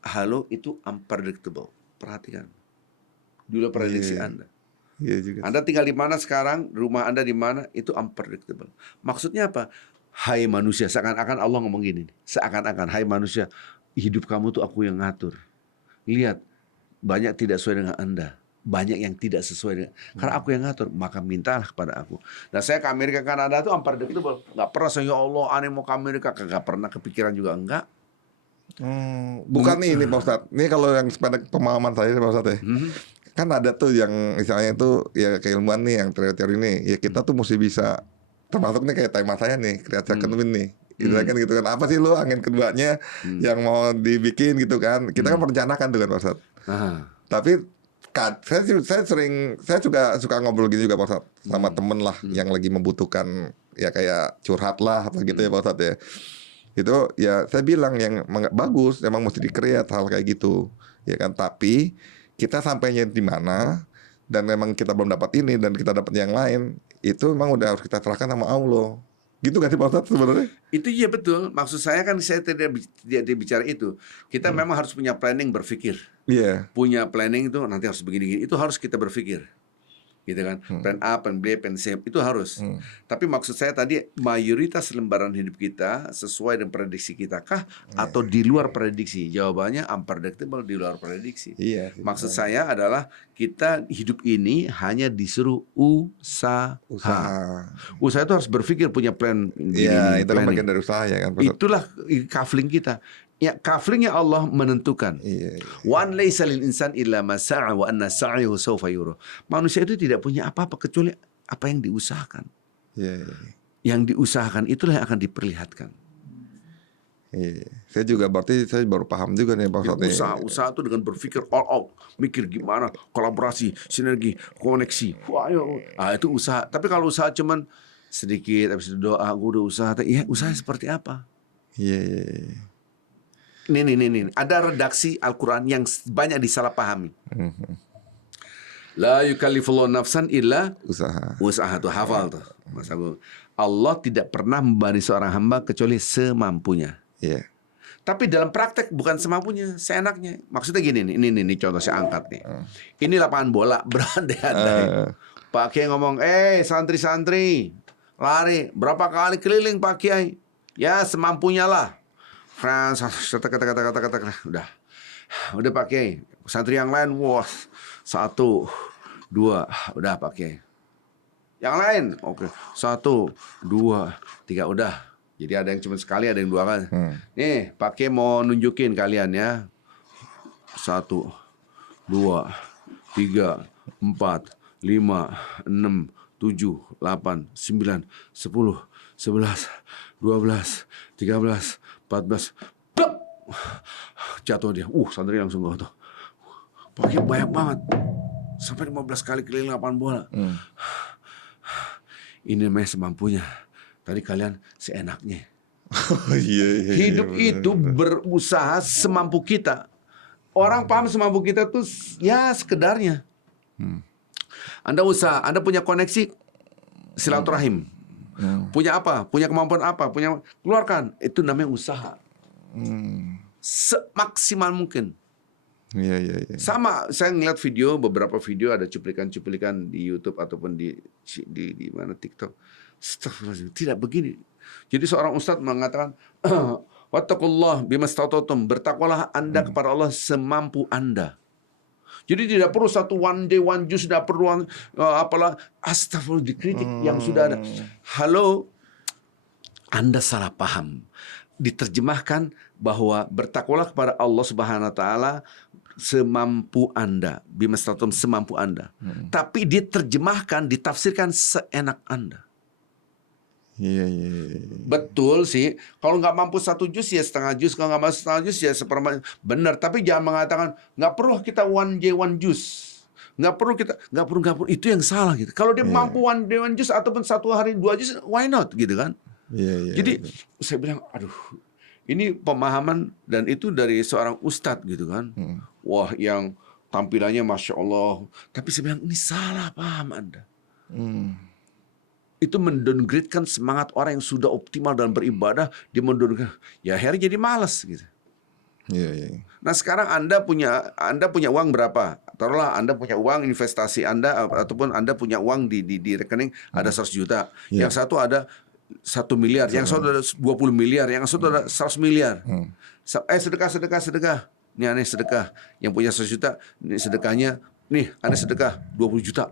Halo, itu unpredictable. Perhatikan. Dulu prediksi Iya. Anda. Iya juga. Anda tinggal di mana sekarang, rumah Anda di mana, itu unpredictable. Maksudnya apa? Hai manusia, seakan-akan Allah ngomong gini. Seakan-akan, hai manusia, hidup kamu tuh aku yang ngatur. Lihat, banyak tidak sesuai dengan Anda. Banyak yang tidak sesuai dengan, karena aku yang ngatur, maka mintalah kepada aku. Nah saya ke Amerika Kanada tuh unpredictable. Nggak pernah saya, ya Allah, aneh mau ke Amerika. Nggak pernah kepikiran juga, enggak. Bukan nih ini Pak Ustadz. Ini kalau yang sependek pemahaman saya Pak Ustadz ya. Kan ada tuh yang misalnya itu ya keilmuan nih yang teori-teori nih. Ya kita tuh mesti bisa, termasuk nih kayak tema saya nih, create second wind nih. Gitu kan gitu kan. Apa sih lo angin keduanya yang mau dibikin gitu kan. Kita kan merencanakan tuh kan Pak Ustadz. Tapi saya juga suka ngobrol gini juga Pak Ustadz sama temen lah yang lagi membutuhkan ya kayak curhat lah apa gitu ya Pak Ustadz ya. Itu ya saya bilang yang bagus emang mesti di-create hal kayak gitu ya kan, tapi kita sampainya di mana dan memang kita belum dapat ini dan kita dapat yang lain, itu memang udah harus kita serahkan sama Allah. Gitu kan sih Pak Ustadz sebenarnya? Itu iya betul. Maksud saya kan saya tidak bicara itu. Kita memang harus punya planning, berpikir. Iya. Punya planning itu nanti harus begini-gini. Itu harus kita berpikir. Gitu kan. Plan A, plan B, plan C itu harus. Tapi maksud saya tadi mayoritas lembaran hidup kita sesuai dengan prediksi kita kah atau di luar prediksi? Jawabannya unpredictable, di luar prediksi. Iya. Maksud saya adalah kita hidup ini hanya disuruh usaha. Usaha itu harus berpikir, punya plan. Iya, itu kan bagian dari usaha ya kan Pak Ustadz? Itulah kafling kita. Ya, kaflingnya Allah menentukan. Iya. Wan laisa lil insan illa ma sa'a wa anna sa'yahu sawfa yura. Manusia itu tidak punya apa-apa kecuali apa yang diusahakan. Iya. Yang diusahakan itulah yang akan diperlihatkan. Iya. Saya juga berarti saya baru paham juga nih Pak Ustadz. Usaha itu dengan berpikir all out, mikir gimana, kolaborasi, sinergi, koneksi. Wah, ayo. Itu usaha. Tapi kalau usaha cuman sedikit, habis itu doa, gue udah usaha. Ya, usaha seperti apa? Iya. Nih. Ada redaksi Al-Quran yang banyak disalahpahami. La yukallifullahu nafsan illa usaha tuh, hafal tuh Mas Agung. Allah tidak pernah membebani seorang hamba kecuali semampunya. Iya. Tapi dalam praktek bukan semampunya, seenaknya. Maksudnya gini nih, ini contoh saya angkat nih. Ini lapangan bola, berandai-andai. Pak Kiai ngomong, santri-santri, lari, berapa kali keliling Pak Kiai? Ya semampunya lah. Kata, udah Pak Kiai. Santri yang lain, wah, 1, 2, udah Pak Kiai. Yang lain, oke, 1, 2, 3, udah. Jadi ada yang cuma sekali, ada yang 2 kali. Nih, Pak Kiai mau nunjukin kalian ya. 1, 2, 3, 4, 5, 6, 7, 8, 9, 10, 11, 12, 13, 14, blok. Jatuh dia. Santri langsung jatuh. Pakai banyak banget. Sampai 15 kali keliling lapangan bola. Ini namanya semampunya. Tadi kalian seenaknya. Iya. Hidup itu berusaha semampu kita. Orang paham semampu kita tuh ya sekedarnya. Anda usaha, Anda punya koneksi silaturahim. Punya apa? Punya kemampuan apa? Keluarkan. Itu namanya usaha. Semaksimal mungkin. Iya. Sama, saya ngeliat beberapa video ada cuplikan-cuplikan di YouTube ataupun di mana TikTok. Astagfirullahaladzim, tidak begini. Jadi seorang ustadz mengatakan, wattaqullah bimastata'tum, bertakwalah Anda kepada Allah semampu Anda. Jadi tidak perlu satu one day one juice, tidak perlu apalah astagfirullah dikritik yang sudah ada. Halo, Anda salah paham. Diterjemahkan bahwa bertakwalah kepada Allah Subhanahu wa taala semampu Anda, bimastata'tum semampu Anda. Tapi diterjemahkan, ditafsirkan seenak Anda. Iya, iya, iya. Betul sih. Kalau nggak mampu 1 juz ya setengah juz, kalau nggak mampu setengah juz ya seperempat. Benar. Tapi jangan mengatakan nggak perlu kita 1 juz. Nggak perlu. Itu yang salah gitu. Kalau dia mampu 1 juz ataupun 1 hari 2 juz, why not gitu kan? Iya, iya. Jadi saya bilang, aduh, ini pemahaman dan itu dari seorang ustadz gitu kan. Wah, yang tampilannya masya Allah. Tapi saya bilang ini salah paham Anda. Itu mendowngrade-kan semangat orang yang sudah optimal dalam beribadah, dia mendowngrade. Ya akhirnya jadi malas gitu. Iya, iya. Nah sekarang Anda punya uang berapa? Taruhlah Anda punya uang investasi Anda ataupun Anda punya uang di rekening ada 100 juta. Iya. Yang satu ada 1 miliar, yang satu ada 20 miliar, yang satu ada 100 miliar. Sedekah. Ini aneh sedekah. Yang punya 100 juta, ini sedekahnya, nih aneh sedekah 20 juta.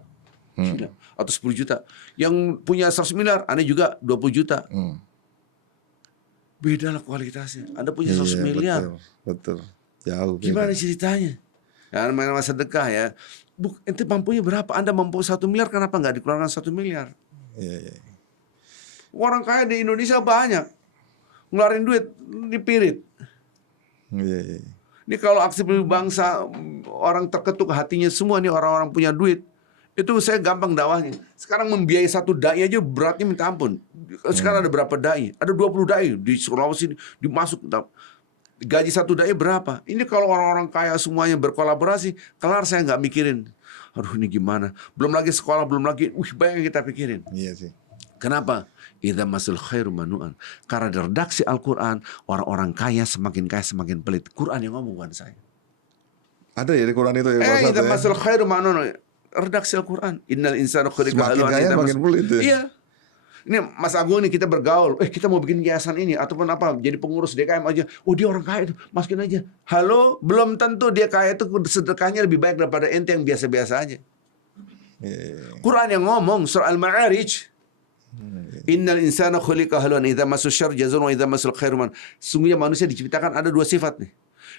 Atau 10 juta. Yang punya 100 miliar, aneh juga 20 juta. Beda lah kualitasnya. Anda punya 100 miliar. Betul. Jauh. Gimana ceritanya? Ya, namanya sedekah ya. Ente mampunya berapa? Anda mampu 1 miliar, kenapa nggak dikeluarkan 1 miliar? Iya, iya. Orang kaya di Indonesia banyak. Ngeluarin duit, dipirit. Iya, iya. Ini kalau aksi bumi bangsa, orang terketuk hatinya semua nih orang-orang punya duit. Itu saya gampang dakwahnya. Sekarang membiayai 1 dai aja beratnya minta ampun. Sekarang ada berapa dai? Ada 20 dai di Sulawesi dimasuk. Gaji 1 dai berapa? Ini kalau orang-orang kaya semuanya berkolaborasi, kelar saya nggak mikirin. Aduh ini gimana? Belum lagi sekolah, belum lagi, banyak yang kita pikirin. Iya sih. Kenapa? Idza masul khairu manu'an. Karena di redaksi Al-Quran, orang-orang kaya semakin pelit. Quran yang ngomong bukan saya. Ada ya di Quran itu ya. Idza masul khairu manu'an. Redaksi Al-Quran. Innal insana khuliqa Semakin halu'an. kaya semakin pelit ya. Iya. Ini Mas Agung nih kita bergaul. Kita mau bikin yayasan ini ataupun apa? Jadi pengurus DKM aja. Oh dia orang kaya itu, masukin aja. Halo, belum tentu dia kaya itu sedekahnya lebih baik daripada ente yang biasa-biasa aja. Quran yang ngomong surah Al-Ma'arij. Innal insana khuliqa halu'an idza massahu syarru jazun wa idza massal khairu man. Sungguhnya manusia diciptakan ada 2 sifat nih.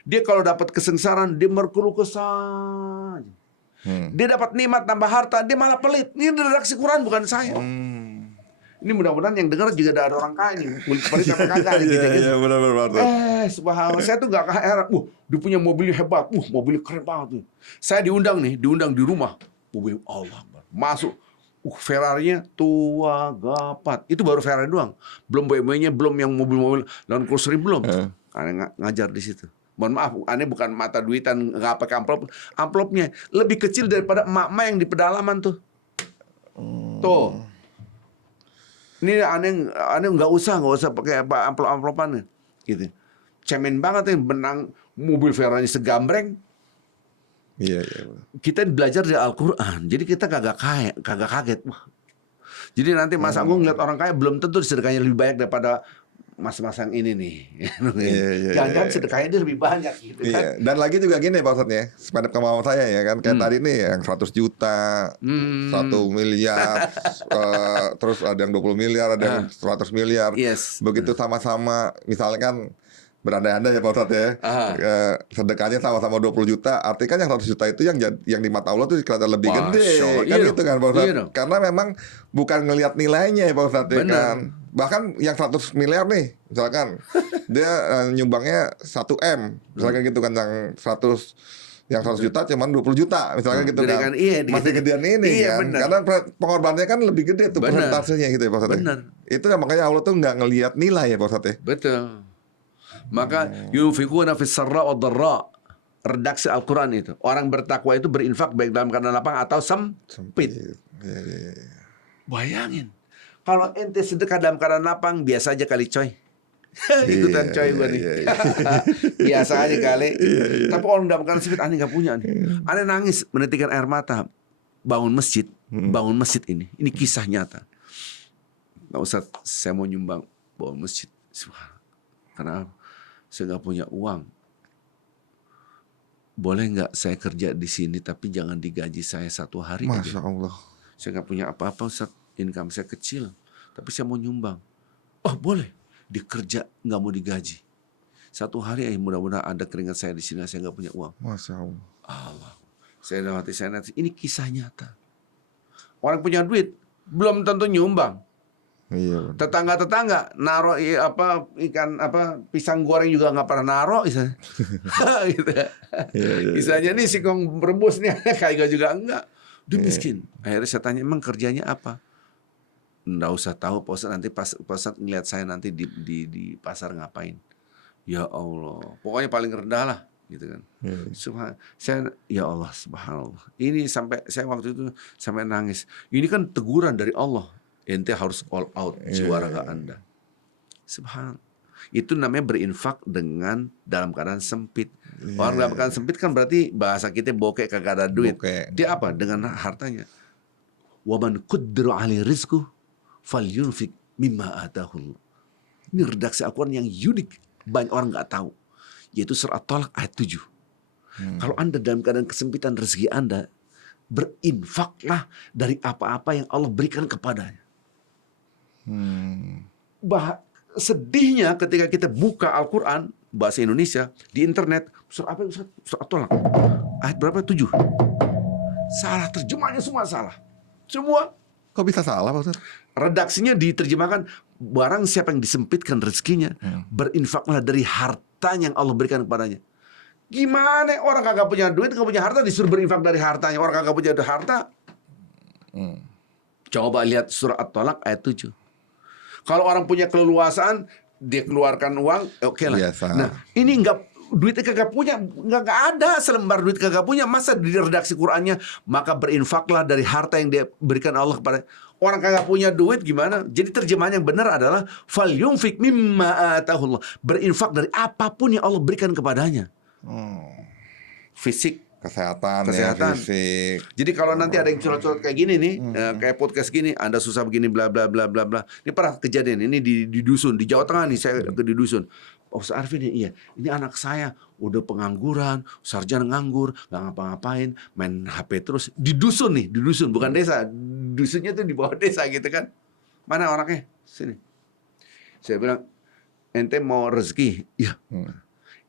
Dia kalau dapat kesengsaraan dia berkeluh kesah. Dia dapat nikmat tambah harta, dia malah pelit. Ini redaksi Quran bukan saya. Ini mudah-mudahan yang dengar juga ada orang kaya nih. Pelit apa kagak nih gitu. Iya, benar-benar. Subhanallah. Saya tuh gak heran. Dia punya mobilnya hebat. Mobilnya keren banget tuh. Saya diundang di rumah. Mobil Allah. Masuk. Ferrari-nya tua gapat. Itu baru Ferrari doang. Belum BMW-nya, belum yang mobil-mobil Land Cruiser belum. Karena ngajar di situ. Mohon maaf, aneh bukan mata duitan, nggak pakai amplop. Amplopnya lebih kecil daripada emak-emak yang di pedalaman tuh. Tuh. Ini aneh nggak usah pakai amplop-amplopan gitu. Cemen banget nih benang mobil Ferrari segambreng. Iya, iya. Kita belajar dari Al-Quran, jadi kita kagak kaget. Wah. Jadi nanti Mas Agung lihat orang kaya belum tentu sedekahnya lebih banyak daripada mas-mas yang ini nih. Jangan-jangan sedekahnya dia lebih banyak gitu kan. Iya. Dan lagi juga gini Pak Ustadz ya, sependek kemauan saya ya kan, kayak tadi nih yang 100 juta, 1 miliar, terus ada yang 20 miliar, ada yang 100 miliar. Yes. Begitu sama-sama, misalnya kan berandai-andai ya Pak Ustadz ya, sedekahnya sama-sama 20 juta, artinya kan yang 100 juta itu yang di mata Allah tuh kelihatan lebih gede, kan gitu kan Pak Ustadz. Karena memang bukan ngelihat nilainya ya Pak Ustadz ya kan. Bahkan yang 100 miliar nih, misalkan dia nyumbangnya 1 M, misalkan gitu kan, yang 100 juta cuman 20 juta, misalkan gitu kan. Masih gedean ini kan. Bener. Karena pengorbanannya kan lebih gede tuh persentasenya gitu ya Pak Ustadz. Itu makanya Allah tuh nggak ngelihat nilai ya Pak Ustadz ya. Betul. Maka yunfikuna fis sarra wa dharra. Redaksi Al-Quran itu. Orang bertakwa itu berinfak baik dalam keadaan lapang atau sempit. Bayangin. Kalau ente sedekah dalam keadaan lapang, biasa aja kali coy. Ikutan coy gue nih. Biasa aja kali. Tapi orang dalam keadaan sempit, aneh gak punya nih. Aneh nangis menitikan air mata. Bangun masjid ini. Ini kisah nyata. Nah Ustaz, saya mau nyumbang bangun masjid. Kenapa? Saya gak punya uang. Boleh nggak saya kerja di sini tapi jangan digaji saya 1 hari aja. Masya Allah. Saya nggak punya apa-apa Ustaz. Income saya kecil, tapi saya mau nyumbang. Oh boleh, dikerja nggak mau digaji. Satu hari mudah-mudahan ada keringat saya di sini, saya nggak punya uang. Masya Allah. Allah. Saya dalam hati saya nanti, ini kisah nyata. Orang punya duit belum tentu nyumbang. Iya. Tetangga-tetangga naruh ikan pisang goreng juga nggak pernah naruh, gitu. Iya. Kisahnya nih singkong berebus nih kayak juga enggak. Dia miskin. Akhirnya saya tanya, emang kerjanya apa? Nggak usah tahu, Pak Ustadz. Nanti Pak Ustadz ngeliat saya nanti di pasar ngapain. Ya Allah, pokoknya paling rendah lah, gitu kan. Saya, ya Allah, subhanallah. Ini sampai saya waktu itu sampai nangis. Ini kan teguran dari Allah. Ente harus all out jiwa raga Anda. Subhanallah. Itu namanya berinfak dengan dalam keadaan sempit. Orang dalam keadaan sempit kan berarti bahasa kita bokek, kagak ada duit. Dia apa? Dengan hartanya. Waman qudra alaihi rizquh falyunfik mimma atahullah. Ini redaksi Al-Quran yang unik. Banyak orang nggak tahu, yaitu surat Talak ayat 7. Kalau Anda dalam keadaan kesempitan rezeki Anda, berinfaklah dari apa-apa yang Allah berikan kepadanya. Sedihnya ketika kita buka Al-Quran bahasa Indonesia di internet, surat apa? Surat Talak ayat berapa? 7. Salah, terjemahnya semua salah. Semua. Kok bisa salah, Pak Ustadz? Redaksinya diterjemahkan, barang siapa yang disempitkan rezekinya, berinfaklah dari hartanya yang Allah berikan kepadanya. Gimana orang kagak punya duit, kagak punya harta, disuruh berinfak dari hartanya. Orang kagak punya harta. Coba lihat surat At-Talaq ayat 7. Kalau orang punya keleluasaan, dia keluarkan uang, oke lah. Biasa. Nah, ini duitnya kagak punya, nggak ada selembar duit kagak punya. Masa di redaksi Qur'annya, maka berinfaklah dari harta yang dia berikan Allah kepada orang kagak punya duit gimana? Jadi terjemahan yang benar adalah falyunfik mimma atahullah. Berinfak dari apapun yang Allah berikan kepadanya. Fisik, Kesehatan. Ya, fisik. Jadi kalau nanti ada yang curhat-curhat kayak gini nih, kayak podcast gini, Anda susah begini, bla bla bla bla bla. Ini pernah kejadian. Ini di dusun, di Jawa Tengah nih, saya di dusun. Oh, Ustaz Arifin, iya, ini anak saya udah pengangguran, sarjana nganggur, nggak ngapa-ngapain, main HP terus. Di dusun nih, di dusun, bukan desa. Dusunnya tuh di bawah desa gitu kan. Mana orangnya? Sini. Saya bilang, ente mau rezeki? Iya.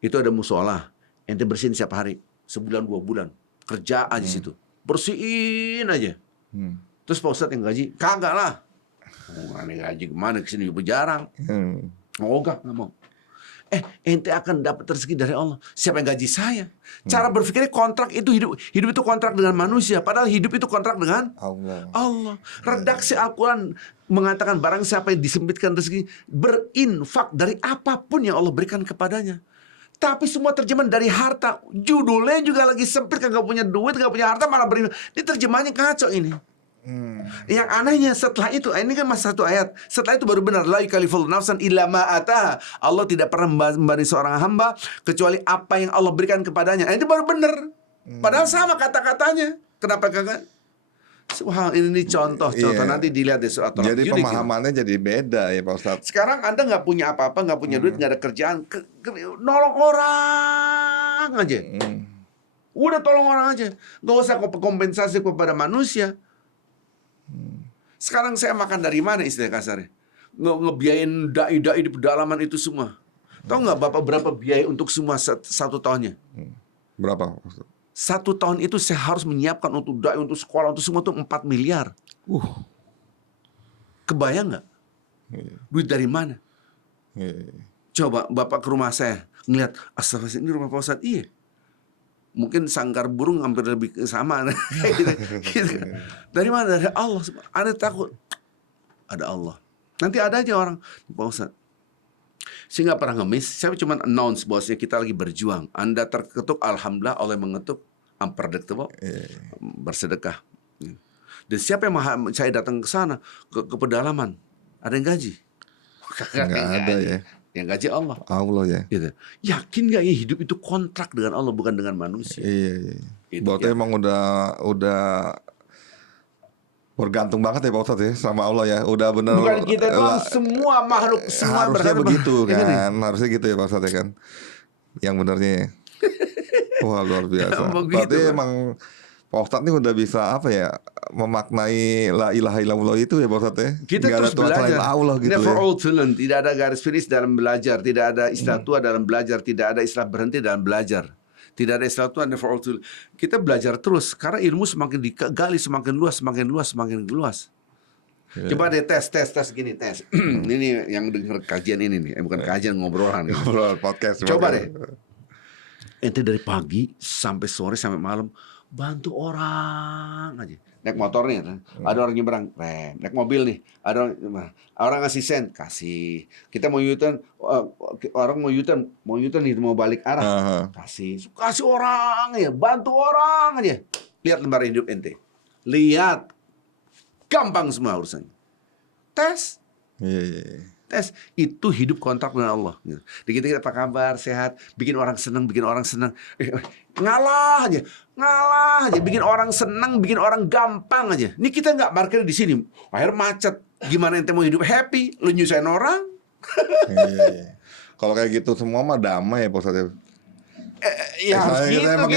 Itu ada musola. Ente bersihin setiap hari. Sebulan 2 bulan. Kerja aja situ. Bersihin aja. Terus Pak Ustadz yang gaji? Kagak lah. Ini gaji kemana? Kesini jarang. Oh enggak mau. Ente akan dapat rezeki dari Allah. Siapa yang gaji saya? Cara berpikirnya kontrak itu hidup itu kontrak dengan manusia. Padahal hidup itu kontrak dengan Allah. Redaksi Al-Quran mengatakan barang siapa yang disempitkan rezeki, berinfak dari apapun yang Allah berikan kepadanya. Tapi semua terjemahan dari harta. Judulnya juga lagi sempit, kagak punya duit, kagak punya harta, malah berinfak. Ini terjemahannya kacau ini. Yang anehnya setelah itu, ini kan masih satu ayat. Setelah itu baru benar, la yukallifullahu nafsan illa ma ataha. Allah tidak pernah membebani seorang hamba kecuali apa yang Allah berikan kepadanya. Itu baru benar. Padahal sama kata-katanya. Kenapa kagak? Subhanallah, ini contoh nanti dilihat di surat Al-Qur'an. Jadi pemahamannya jadi beda ya Pak Ustadz. Sekarang Anda nggak punya apa-apa, nggak punya duit, nggak ada kerjaan, nolong orang aja. Udah tolong orang aja, nggak usah kompensasi kepada manusia. Sekarang saya makan dari mana istilah kasarnya? Ngebiayain dai-dai di pedalaman itu semua. Tahu nggak Bapak berapa biaya untuk semua satu tahunnya? Berapa? 1 tahun itu saya harus menyiapkan untuk dai, untuk sekolah, untuk semua itu 4 miliar. Kebayang nggak? Duit dari mana? Coba Bapak ke rumah saya ngeliat, astagfirullah, ini rumah Pak Ustadz. Iya. Mungkin sangkar burung hampir lebih sama. gitu. Dari mana? Dari Allah. Ada takut. Ada Allah. Nanti ada aja orang, Pak Ustadz, saya nggak pernah ngemis. Saya cuma announce bosnya kita lagi berjuang. Anda terketuk, alhamdulillah Allah mengetuk. Unpredictable. Bersedekah. Dan siapa yang saya datang ke sana, ke pedalaman, ada yang gaji? Nggak ada ya. Yang gaji Allah. Allah ya. Gitu. Yakin nggak ya hidup itu kontrak dengan Allah, bukan dengan manusia? Iya. Berarti emang udah bergantung banget ya Pak Ustadz ya sama Allah ya. Udah bener. Bukan kita doang, semua makhluk semua harusnya begitu kan. Ini. Harusnya gitu ya Pak Ustadz ya kan. Yang benernya. Wah luar biasa. Berarti emang Pak Ustadz nih udah bisa apa ya, memaknai la ilaha illallah itu ya Pak Ustadz ya. Kita Nggak ada terus Tuhan selain belajar. Allah gitu Never ya. old to learn. Tidak ada garis finish dalam belajar. Tidak ada istilah tua dalam belajar. Tidak ada istilah berhenti dalam belajar. Tidak ada istilah tua, never old to learn. Kita belajar terus. Karena ilmu semakin digali, semakin luas, semakin luas, semakin luas. Coba deh tes gini, tes. Ini yang dengar kajian ini nih. Bukan kajian, ngobrolan. Ngobrol podcast. Coba deh. Ente dari pagi sampai sore sampai malam bantu orang aja. Naik motor nih, ada orang nyebrang, rem. Naik mobil nih, ada orang ngasih sen, kasih. Kita mau U-turn, orang mau U-turn nih, mau balik arah, kasih orang ya, bantu orang aja. Lihat lembaran hidup ente, lihat, gampang semua urusannya. Tes. Tes itu hidup kontrak dengan Allah. Dikit-dikit apa kabar, sehat, bikin orang senang, ngalah aja, bikin orang senang, bikin orang gampang aja. Ini kita nggak parkir di sini, akhirnya macet. Gimana ente mau hidup happy? Lu nyusahin orang? Kalau kayak gitu semua mah damai ya Pak Ustadz. Ya harus gitu. Emang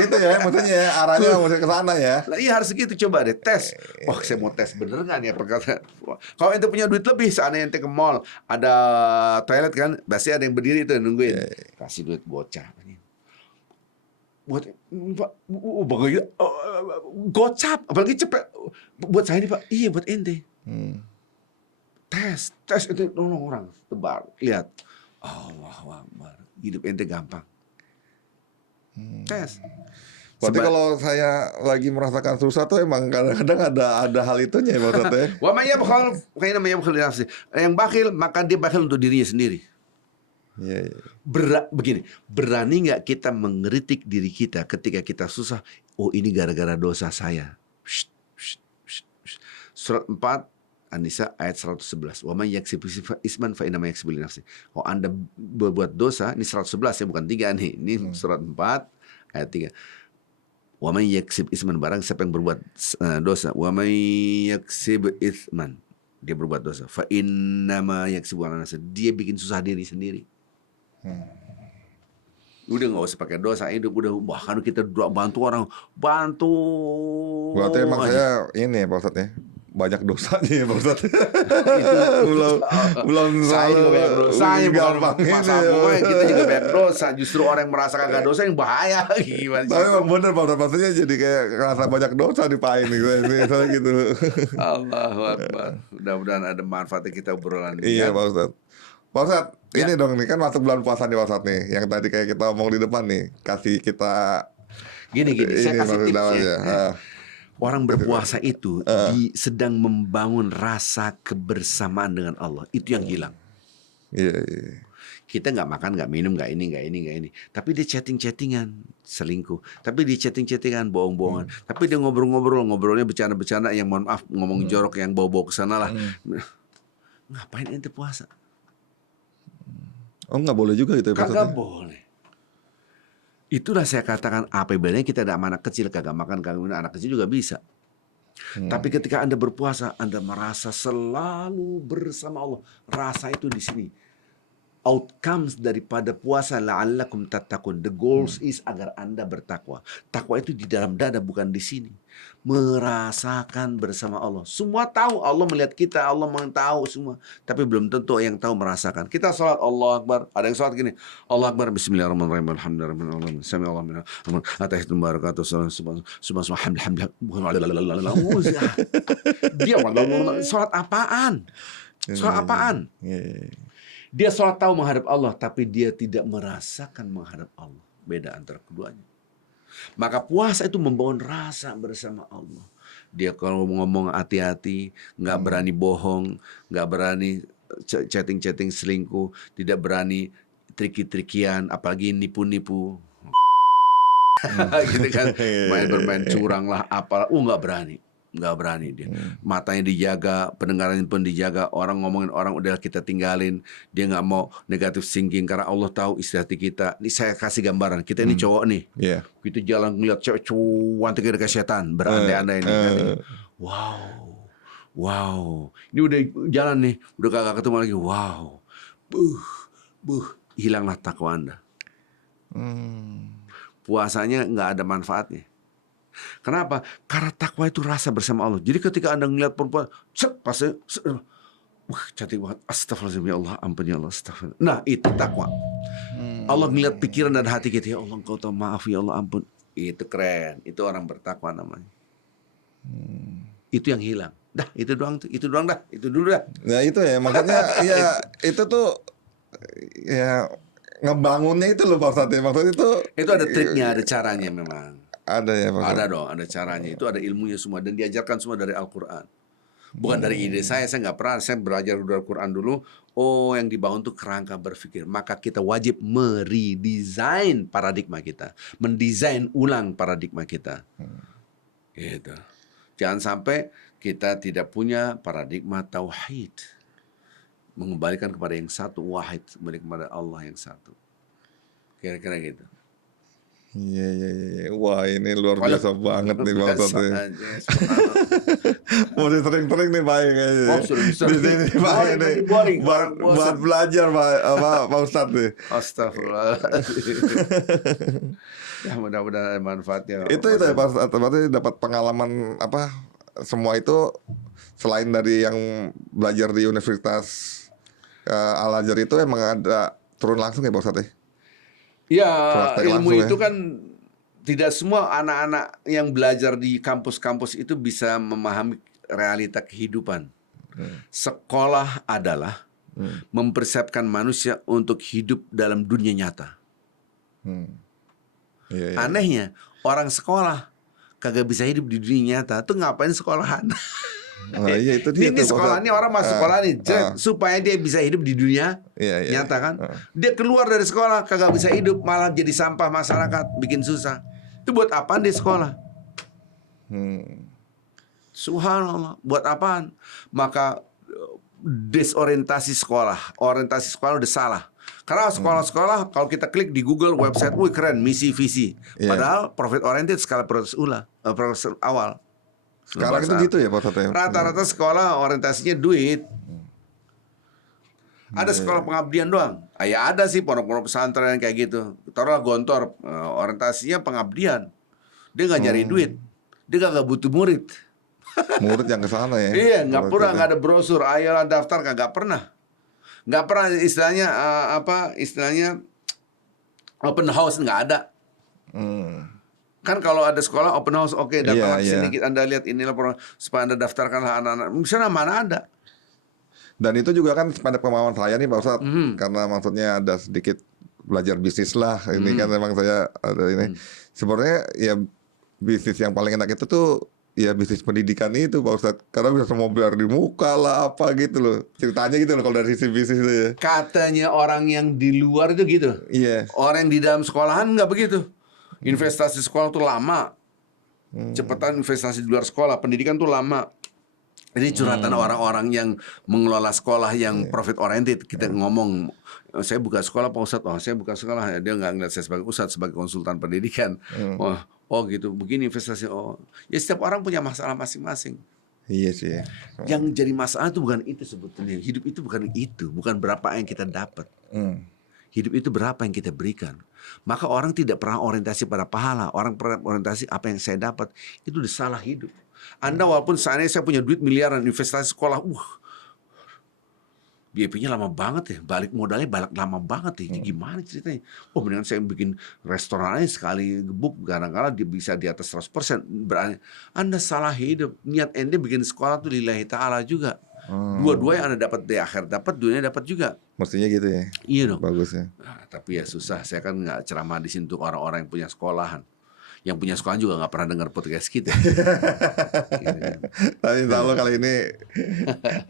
gitu ya, maksudnya ya, arahnya mesti ke sana ya. Lah iya harus gitu, coba deh tes. Wah, saya mau tes bener nggak nih perkataan. Kalau ente punya duit lebih, seandainya ente ke mall, ada toilet kan, pasti ada yang berdiri itu nungguin. Kasih duit bocah. Buat gocap, apalagi cepet. Buat saya nih Pak, iya buat ente. Tes itu nolong orang, tebar, lihat. Allahu Akbar, hidup ente gampang. Tes. Berarti kalau saya lagi merasakan susah tuh emang kadang-kadang ada hal itunya ya maksudnya. Wa may yabkhal fa namanya yabkhal li nafsi. Yang bakhil maka dia bakhil untuk dirinya sendiri. Begini, berani nggak kita mengkritik diri kita ketika kita susah? Oh ini gara-gara dosa saya. Surat 4 An-Nisa ayat 111. Wa may yaksib isman fa inna ma yaksibu li nafsi. Kalau Anda berbuat dosa, ini 111 ya, bukan 3 nih. Ini surat 4 ayat 3. Wa may yaksib isman, barang siapa yang berbuat dosa, wa may yaksib isman, dia berbuat dosa, fa inna ma yaksibu ala nafsi, dia bikin susah diri sendiri. Udah nggak usah pakai dosa hidup, udah bahkan kita bantu orang, bantu. Berarti emang saya ini ya Pak Ustadz ya, banyak dosanya ya Pak Ustadz. Belum Saya juga banyak dosanya, bukan masalah gue, kita juga banyak dosa. Justru orang yang merasa kagak dosa yang bahaya. Gimana sih? Tapi emang bener Pak Ustadz, maksudnya jadi kayak ngerasa banyak dosa di Pak ini misalnya gitu. Allahu Akbar. Mudah-mudahan ada manfaatnya kita obrolan ini. Iya Pak Ustadz. Pak Ustadz, ini dong nih kan masuk bulan puasa nih Pak Ustadz nih, yang tadi kayak kita ngomong di depan nih, kasih kita gini, saya kasih tips ya. Orang berpuasa itu sedang membangun rasa kebersamaan dengan Allah. Itu yang hilang. Iya. Kita nggak makan, nggak minum, nggak ini. Tapi dia chattingan, selingkuh. Tapi dia chattingan, bohong-bohongan. Tapi dia ngobrolnya bercanda-bercanda yang mohon maaf, ngomong jorok yang bawa-bawa ke sana lah. Ngapain ente puasa? Oh nggak boleh juga gitu ya Pak Ustadz? Kagak boleh. Itulah saya katakan, apa bedanya kita ada anak kecil, kagak makan, kagak minum, anak kecil juga bisa. Tapi ketika Anda berpuasa, Anda merasa selalu bersama Allah. Rasa itu di sini. Outcomes daripada puasa, la'allakum tattaqun. The goals is agar Anda bertakwa. Takwa itu di dalam dada, bukan di sini. Merasakan bersama Allah. Semua tahu, Allah melihat kita, Allah mengetahui semua. Tapi belum tentu yang tahu merasakan. Kita sholat, Allah Akbar. Ada yang sholat gini, Allah Akbar, Bismillahirrahmanirrahim, Alhamdulillah, Sami Allah minna, Atahiyatul barakatuh, subhanallah, dia sholat apaan? Sholat apaan? Dia sholat tahu menghadap Allah, tapi dia tidak merasakan menghadap Allah. Beda antara keduanya. Maka puasa itu membangun rasa bersama Allah. Dia kalau ngomong hati-hati, nggak berani bohong, nggak berani chatting selingkuh, tidak berani triki-trikian, apalagi nipu-nipu. Gitu kan, bermain curang lah, apalah, nggak berani dia. Matanya dijaga, pendengarannya pun dijaga. Orang ngomongin orang udah kita tinggalin. Dia nggak mau negatif thinking karena Allah tahu isi hati kita. Ini saya kasih gambaran. Kita ini cowok nih. Kita jalan ngeliat cewek cuantik kayak setan, berandai-andai nih. Wow. Ini udah jalan nih, udah kagak ketemu lagi. Wow. Hilanglah takwa Anda. Puasanya nggak ada manfaatnya. Kenapa? Karena takwa itu rasa bersama Allah. Jadi ketika Anda ngelihat perempuan, pasti, wah cantik banget, astagfirullahaladzim, ya Allah, ampun ya Allah, astagfirullah. Nah itu takwa. Allah ngelihat pikiran dan hati kita, ya Allah engkau tahu, maaf ya Allah, ampun. Itu keren, itu orang bertakwa namanya. Itu yang hilang. Dah, itu doang dah, itu dulu dah. Nah itu ya, makanya ya itu tuh ya ngebangunnya itu loh Pak Ustadz ya. Maksudnya Itu ada triknya, ada caranya memang. ada ya Pak Ustadz. Ada dong, ada caranya. Itu ada ilmunya semua dan diajarkan semua dari Al-Quran. Bukan dari ide saya nggak pernah. Saya belajar dari Al-Quran dulu. Oh, yang dibangun tuh kerangka berpikir. Maka kita wajib meredesain paradigma kita, mendesain ulang paradigma kita. Gitu. Jangan sampai kita tidak punya paradigma tauhid, mengembalikan kepada yang satu, wahid, kembali kepada Allah yang satu. Kira-kira gitu. Iya. Wah ini luar biasa banget nih Pak Ustadz. Biasa nih. aja, subhanallah. Mesti sering-sering nih Pak kayaknya. Oh, sering-sering. Di sini Pak Boring, ini nanti boring. buat Orang bosan. belajar Pak Ustadz nih. Astagfirullah. Ya mudah-mudahan ada manfaatnya. Itu ya Pak Ustadz, berarti dapat pengalaman apa semua itu selain dari yang belajar di Universitas Al-Azhar itu emang ada turun langsung ya Pak Ustadz ya? Ya, Praktek ilmu langsung itu ya? kan tidak semua anak-anak yang belajar di kampus-kampus itu bisa memahami realita kehidupan. Sekolah adalah mempersiapkan manusia untuk hidup dalam dunia nyata. Iya. Anehnya, orang sekolah kagak bisa hidup di dunia nyata. Tuh ngapain sekolahan? Oh, iya itu dia Ini tuh, Pak sekolah Ustadz. ini orang masuk sekolah nih supaya dia bisa hidup di dunia Iya. nyata kan. Dia keluar dari sekolah kagak bisa hidup, malah jadi sampah masyarakat, bikin susah. Itu buat apaan di sekolah? Subhanallah, buat apaan? Maka desorientasi sekolah, orientasi sekolah udah salah. Karena sekolah-sekolah kalau kita klik di Google website, wih keren, misi visi. Iya. Padahal profit oriented skala proses awal. Sekarang itu gitu ya Pak Ustadz ya? Rata-rata sekolah orientasinya duit. Ada sekolah pengabdian doang. Ya ada sih pondok-pondok pesantren yang kayak gitu. Taruhlah Gontor, orientasinya pengabdian. Dia nggak nyari duit. Dia nggak butuh murid. Murid yang ke sana ya? Iya, nggak Kalau pernah, gitu. nggak ada brosur. Ayolah daftar, nggak pernah. Nggak pernah istilahnya istilahnya open house nggak ada. Kan kalau ada sekolah open house, oke, datanglah Iya, sini, Anda lihat inilah supaya Anda daftarkanlah anak-anak. Misalnya mana ada. Dan itu juga kan pada pemahaman saya nih Pak Ustadz, karena maksudnya ada sedikit belajar bisnis lah. Ini kan memang saya ada ini. Sebenarnya ya bisnis yang paling enak itu tuh ya bisnis pendidikan itu Pak Ustadz. Karena bisa semua biar di muka lah apa gitu loh. Ceritanya gitu loh kalau dari sisi bisnis itu ya. Katanya orang yang di luar itu gitu. Iya. Orang yang di dalam sekolahan nggak begitu. Investasi sekolah tuh lama. Cepetan investasi di luar sekolah, pendidikan tuh lama. Ini curhatan orang-orang yang mengelola sekolah yang profit oriented. Kita ngomong, saya buka sekolah Pak Ustadz, saya buka sekolah. Dia nggak ngeliat saya sebagai Ustadz, sebagai konsultan pendidikan. Oh gitu, begini investasi. Oh, ya setiap orang punya masalah masing-masing. Iya sih ya. Yang jadi masalah itu bukan itu sebetulnya. Hidup itu bukan berapa yang kita dapat. Hidup itu berapa yang kita berikan. Maka orang tidak pernah orientasi pada pahala. Orang pernah orientasi apa yang saya dapat. Itu udah salah hidup. Anda walaupun seandainya saya punya duit miliaran investasi sekolah, BIP-nya lama banget ya, balik modalnya lama banget ya. Gimana ceritanya? Oh, mendingan saya bikin restoran aja sekali gebuk, kadang-kadang dia bisa di atas 100%. Berarti Anda salah hidup. Niat Anda bikin sekolah tuh lillahi ta'ala juga. Dua-dua yang Anda dapat di akhir, dapat dunia dapat juga. Mestinya gitu ya. Iya dong. Bagus ya. Nah, tapi ya susah. Saya kan nggak ceramah di sini untuk orang-orang yang punya sekolahan. Yang punya sekolahan juga nggak pernah dengar podcast kita. Gitu kan. Tapi insya Allah kali ini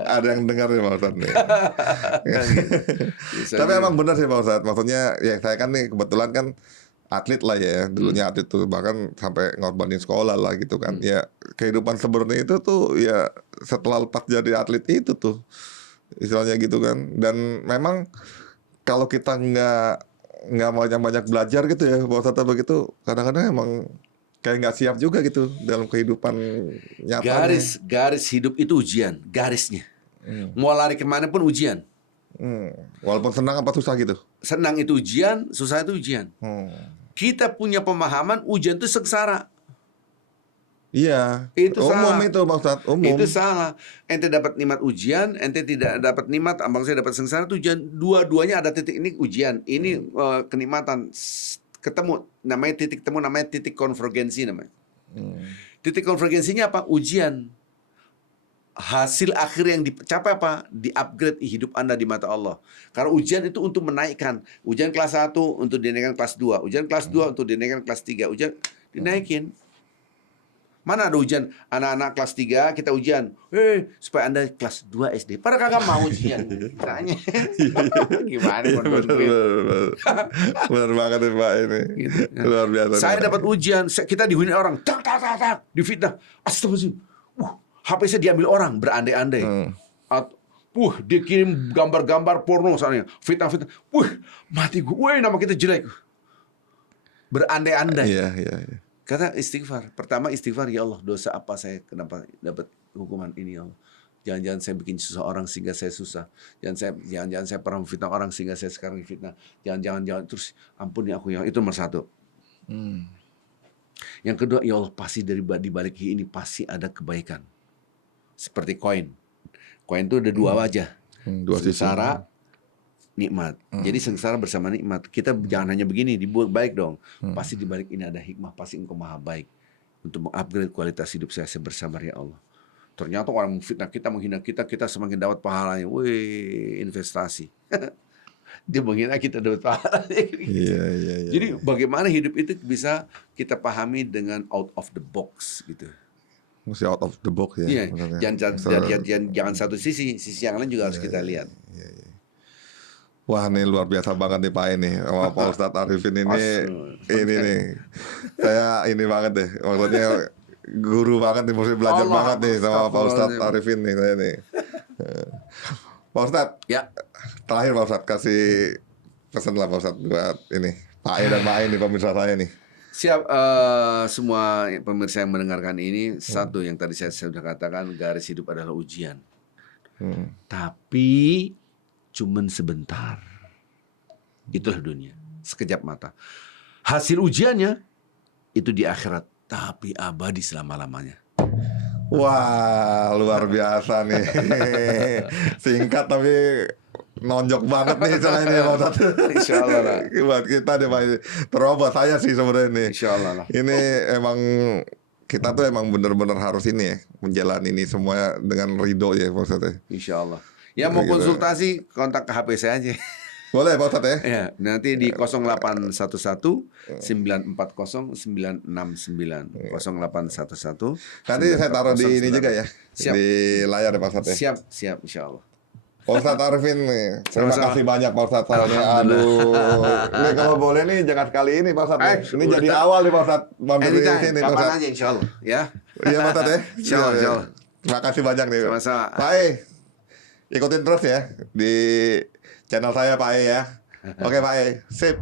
ada yang dengar nih Pak Ustadz nih. Tapi emang benar sih Pak Ustadz. Maksudnya ya saya kan nih kebetulan kan atlet lah ya. Dulunya atlet tuh bahkan sampai ngorbanin sekolah lah gitu kan. Ya kehidupan sebenarnya itu tuh ya setelah lepas jadi atlet itu tuh istilahnya gitu kan. Dan memang kalau kita nggak banyak-banyak belajar gitu ya Pak Ustadz begitu, kadang-kadang emang kayak nggak siap juga gitu dalam kehidupan nyata. Garis hidup itu ujian, garisnya. Mau lari kemana pun ujian. Walaupun senang apa susah gitu. Senang itu ujian, susah itu ujian. Kita punya pemahaman ujian itu sengsara. Iya, Itu umum salah. itu Pak Ustadz, umum. Itu salah. Ente dapat nikmat ujian, ente tidak dapat nikmat, maksudnya dapat sengsara itu ujian. Dua-duanya ada titik, ini ujian, ini kenikmatan. Ketemu, namanya titik temu, namanya titik konvergensi namanya. Titik konvergensinya apa? Ujian. Hasil akhir yang dicapai apa? Di-upgrade hidup Anda di mata Allah. Karena ujian itu untuk menaikkan. Ujian kelas 1 untuk dinaikkan kelas 2. Ujian kelas 2 untuk dinaikkan kelas 3. Ujian dinaikin. Mana ada ujian anak-anak kelas 3 kita ujian. Supaya Anda kelas 2 SD. Padahal kagak mau ujian. Tanya. Gimana menurut gue? Bener banget nih Pak ini. Gitu. Luar biasa. Saya dapat ujian, kita dihuni orang, tak, difitnah. Astagfirullahaladzim. HP saya diambil orang, berandai-andai. Dia kirim gambar-gambar porno misalnya, fitnah. Mati gue. Nama kita jelek. Berandai-andai. Iya. Kata istighfar. Pertama istighfar, ya Allah, dosa apa saya kenapa dapat hukuman ini, ya Allah. Jangan-jangan saya bikin susah orang sehingga saya susah. Jangan-jangan saya pernah fitnah orang sehingga saya sekarang fitnah. Jangan terus ampuni aku, ya. Itu nomor 1. Yang kedua, ya Allah, pasti di balik ini pasti ada kebaikan. Seperti koin. Koin itu ada 2 wajah. Dua sisi. Sengsara, nikmat. Jadi sengsara bersama nikmat. Kita jangan hanya begini, dibuat baik dong. Pasti di balik ini ada hikmah, pasti Engkau maha baik. Untuk mengupgrade kualitas hidup saya bersabar, ya Allah. Ternyata orang memfitnah kita, menghina kita semakin dapat pahalanya. Wih, investasi. Dia menghina kita dapat pahalanya. Iya. Jadi bagaimana hidup itu bisa kita pahami dengan out of the box gitu. Mesti out of the box ya. Iya, maksudnya. jangan satu sisi yang lain juga harus kita lihat. Wah, ini luar biasa banget nih Pak ini sama Pak Ustadz Arifin ini nih. Saya ini banget deh. Maksudnya guru banget nih, mesti belajar Allah, banget nih sama Pak Ustadz Arifin nih saya nih. Pak Ustadz, Ya, terakhir Pak Ustadz kasih pesan lah Pak Ustadz buat ini Pak E dan Mbak E nih pemirsa saya nih. siap semua pemirsa yang mendengarkan ini. Satu yang tadi saya sudah katakan, garis hidup adalah ujian. Tapi cuman sebentar. Itulah dunia, sekejap mata. Hasil ujiannya itu di akhirat, tapi abadi selama-lamanya. Wah, luar biasa nih. Singkat tapi nonjok banget nih soalnya ini Pak Ustadz. Insya Allah lah. Buat kita deh Pak, terobos saya sih sebenarnya nih. Insya Allah lah. Ini emang kita tuh emang bener-bener harus ini ya, menjalani ini semua dengan ridho ya Pak Ustadz ya. Insya Allah. Ya mau Gitu. konsultasi, kontak ke HP saya aja. Boleh Pak Ustadz ya? Ya, nanti di 0811 940 969 0811. Nanti saya taruh di ini juga ya, Siap. di layar ya Pak Ustadz ya. Siap, insya Allah. Pak Ustadz Arifin nih, terima Sama-sama. kasih banyak Pak Ustadz. Aduh, ini kalau boleh nih jangan sekali ini Pak Ustadz. Ini udah jadi tak- awal nih Pak Ustadz. Mampir di Anytime, sini Pak kapan Ustadz. aja insya Allah. Ya. Iya Pak Ustadz ya. Insya Allah, insya Allah. Terima kasih banyak nih. Sama-sama. Pak E, ikutin terus ya di channel saya Pak E ya. Oke Pak E, sip.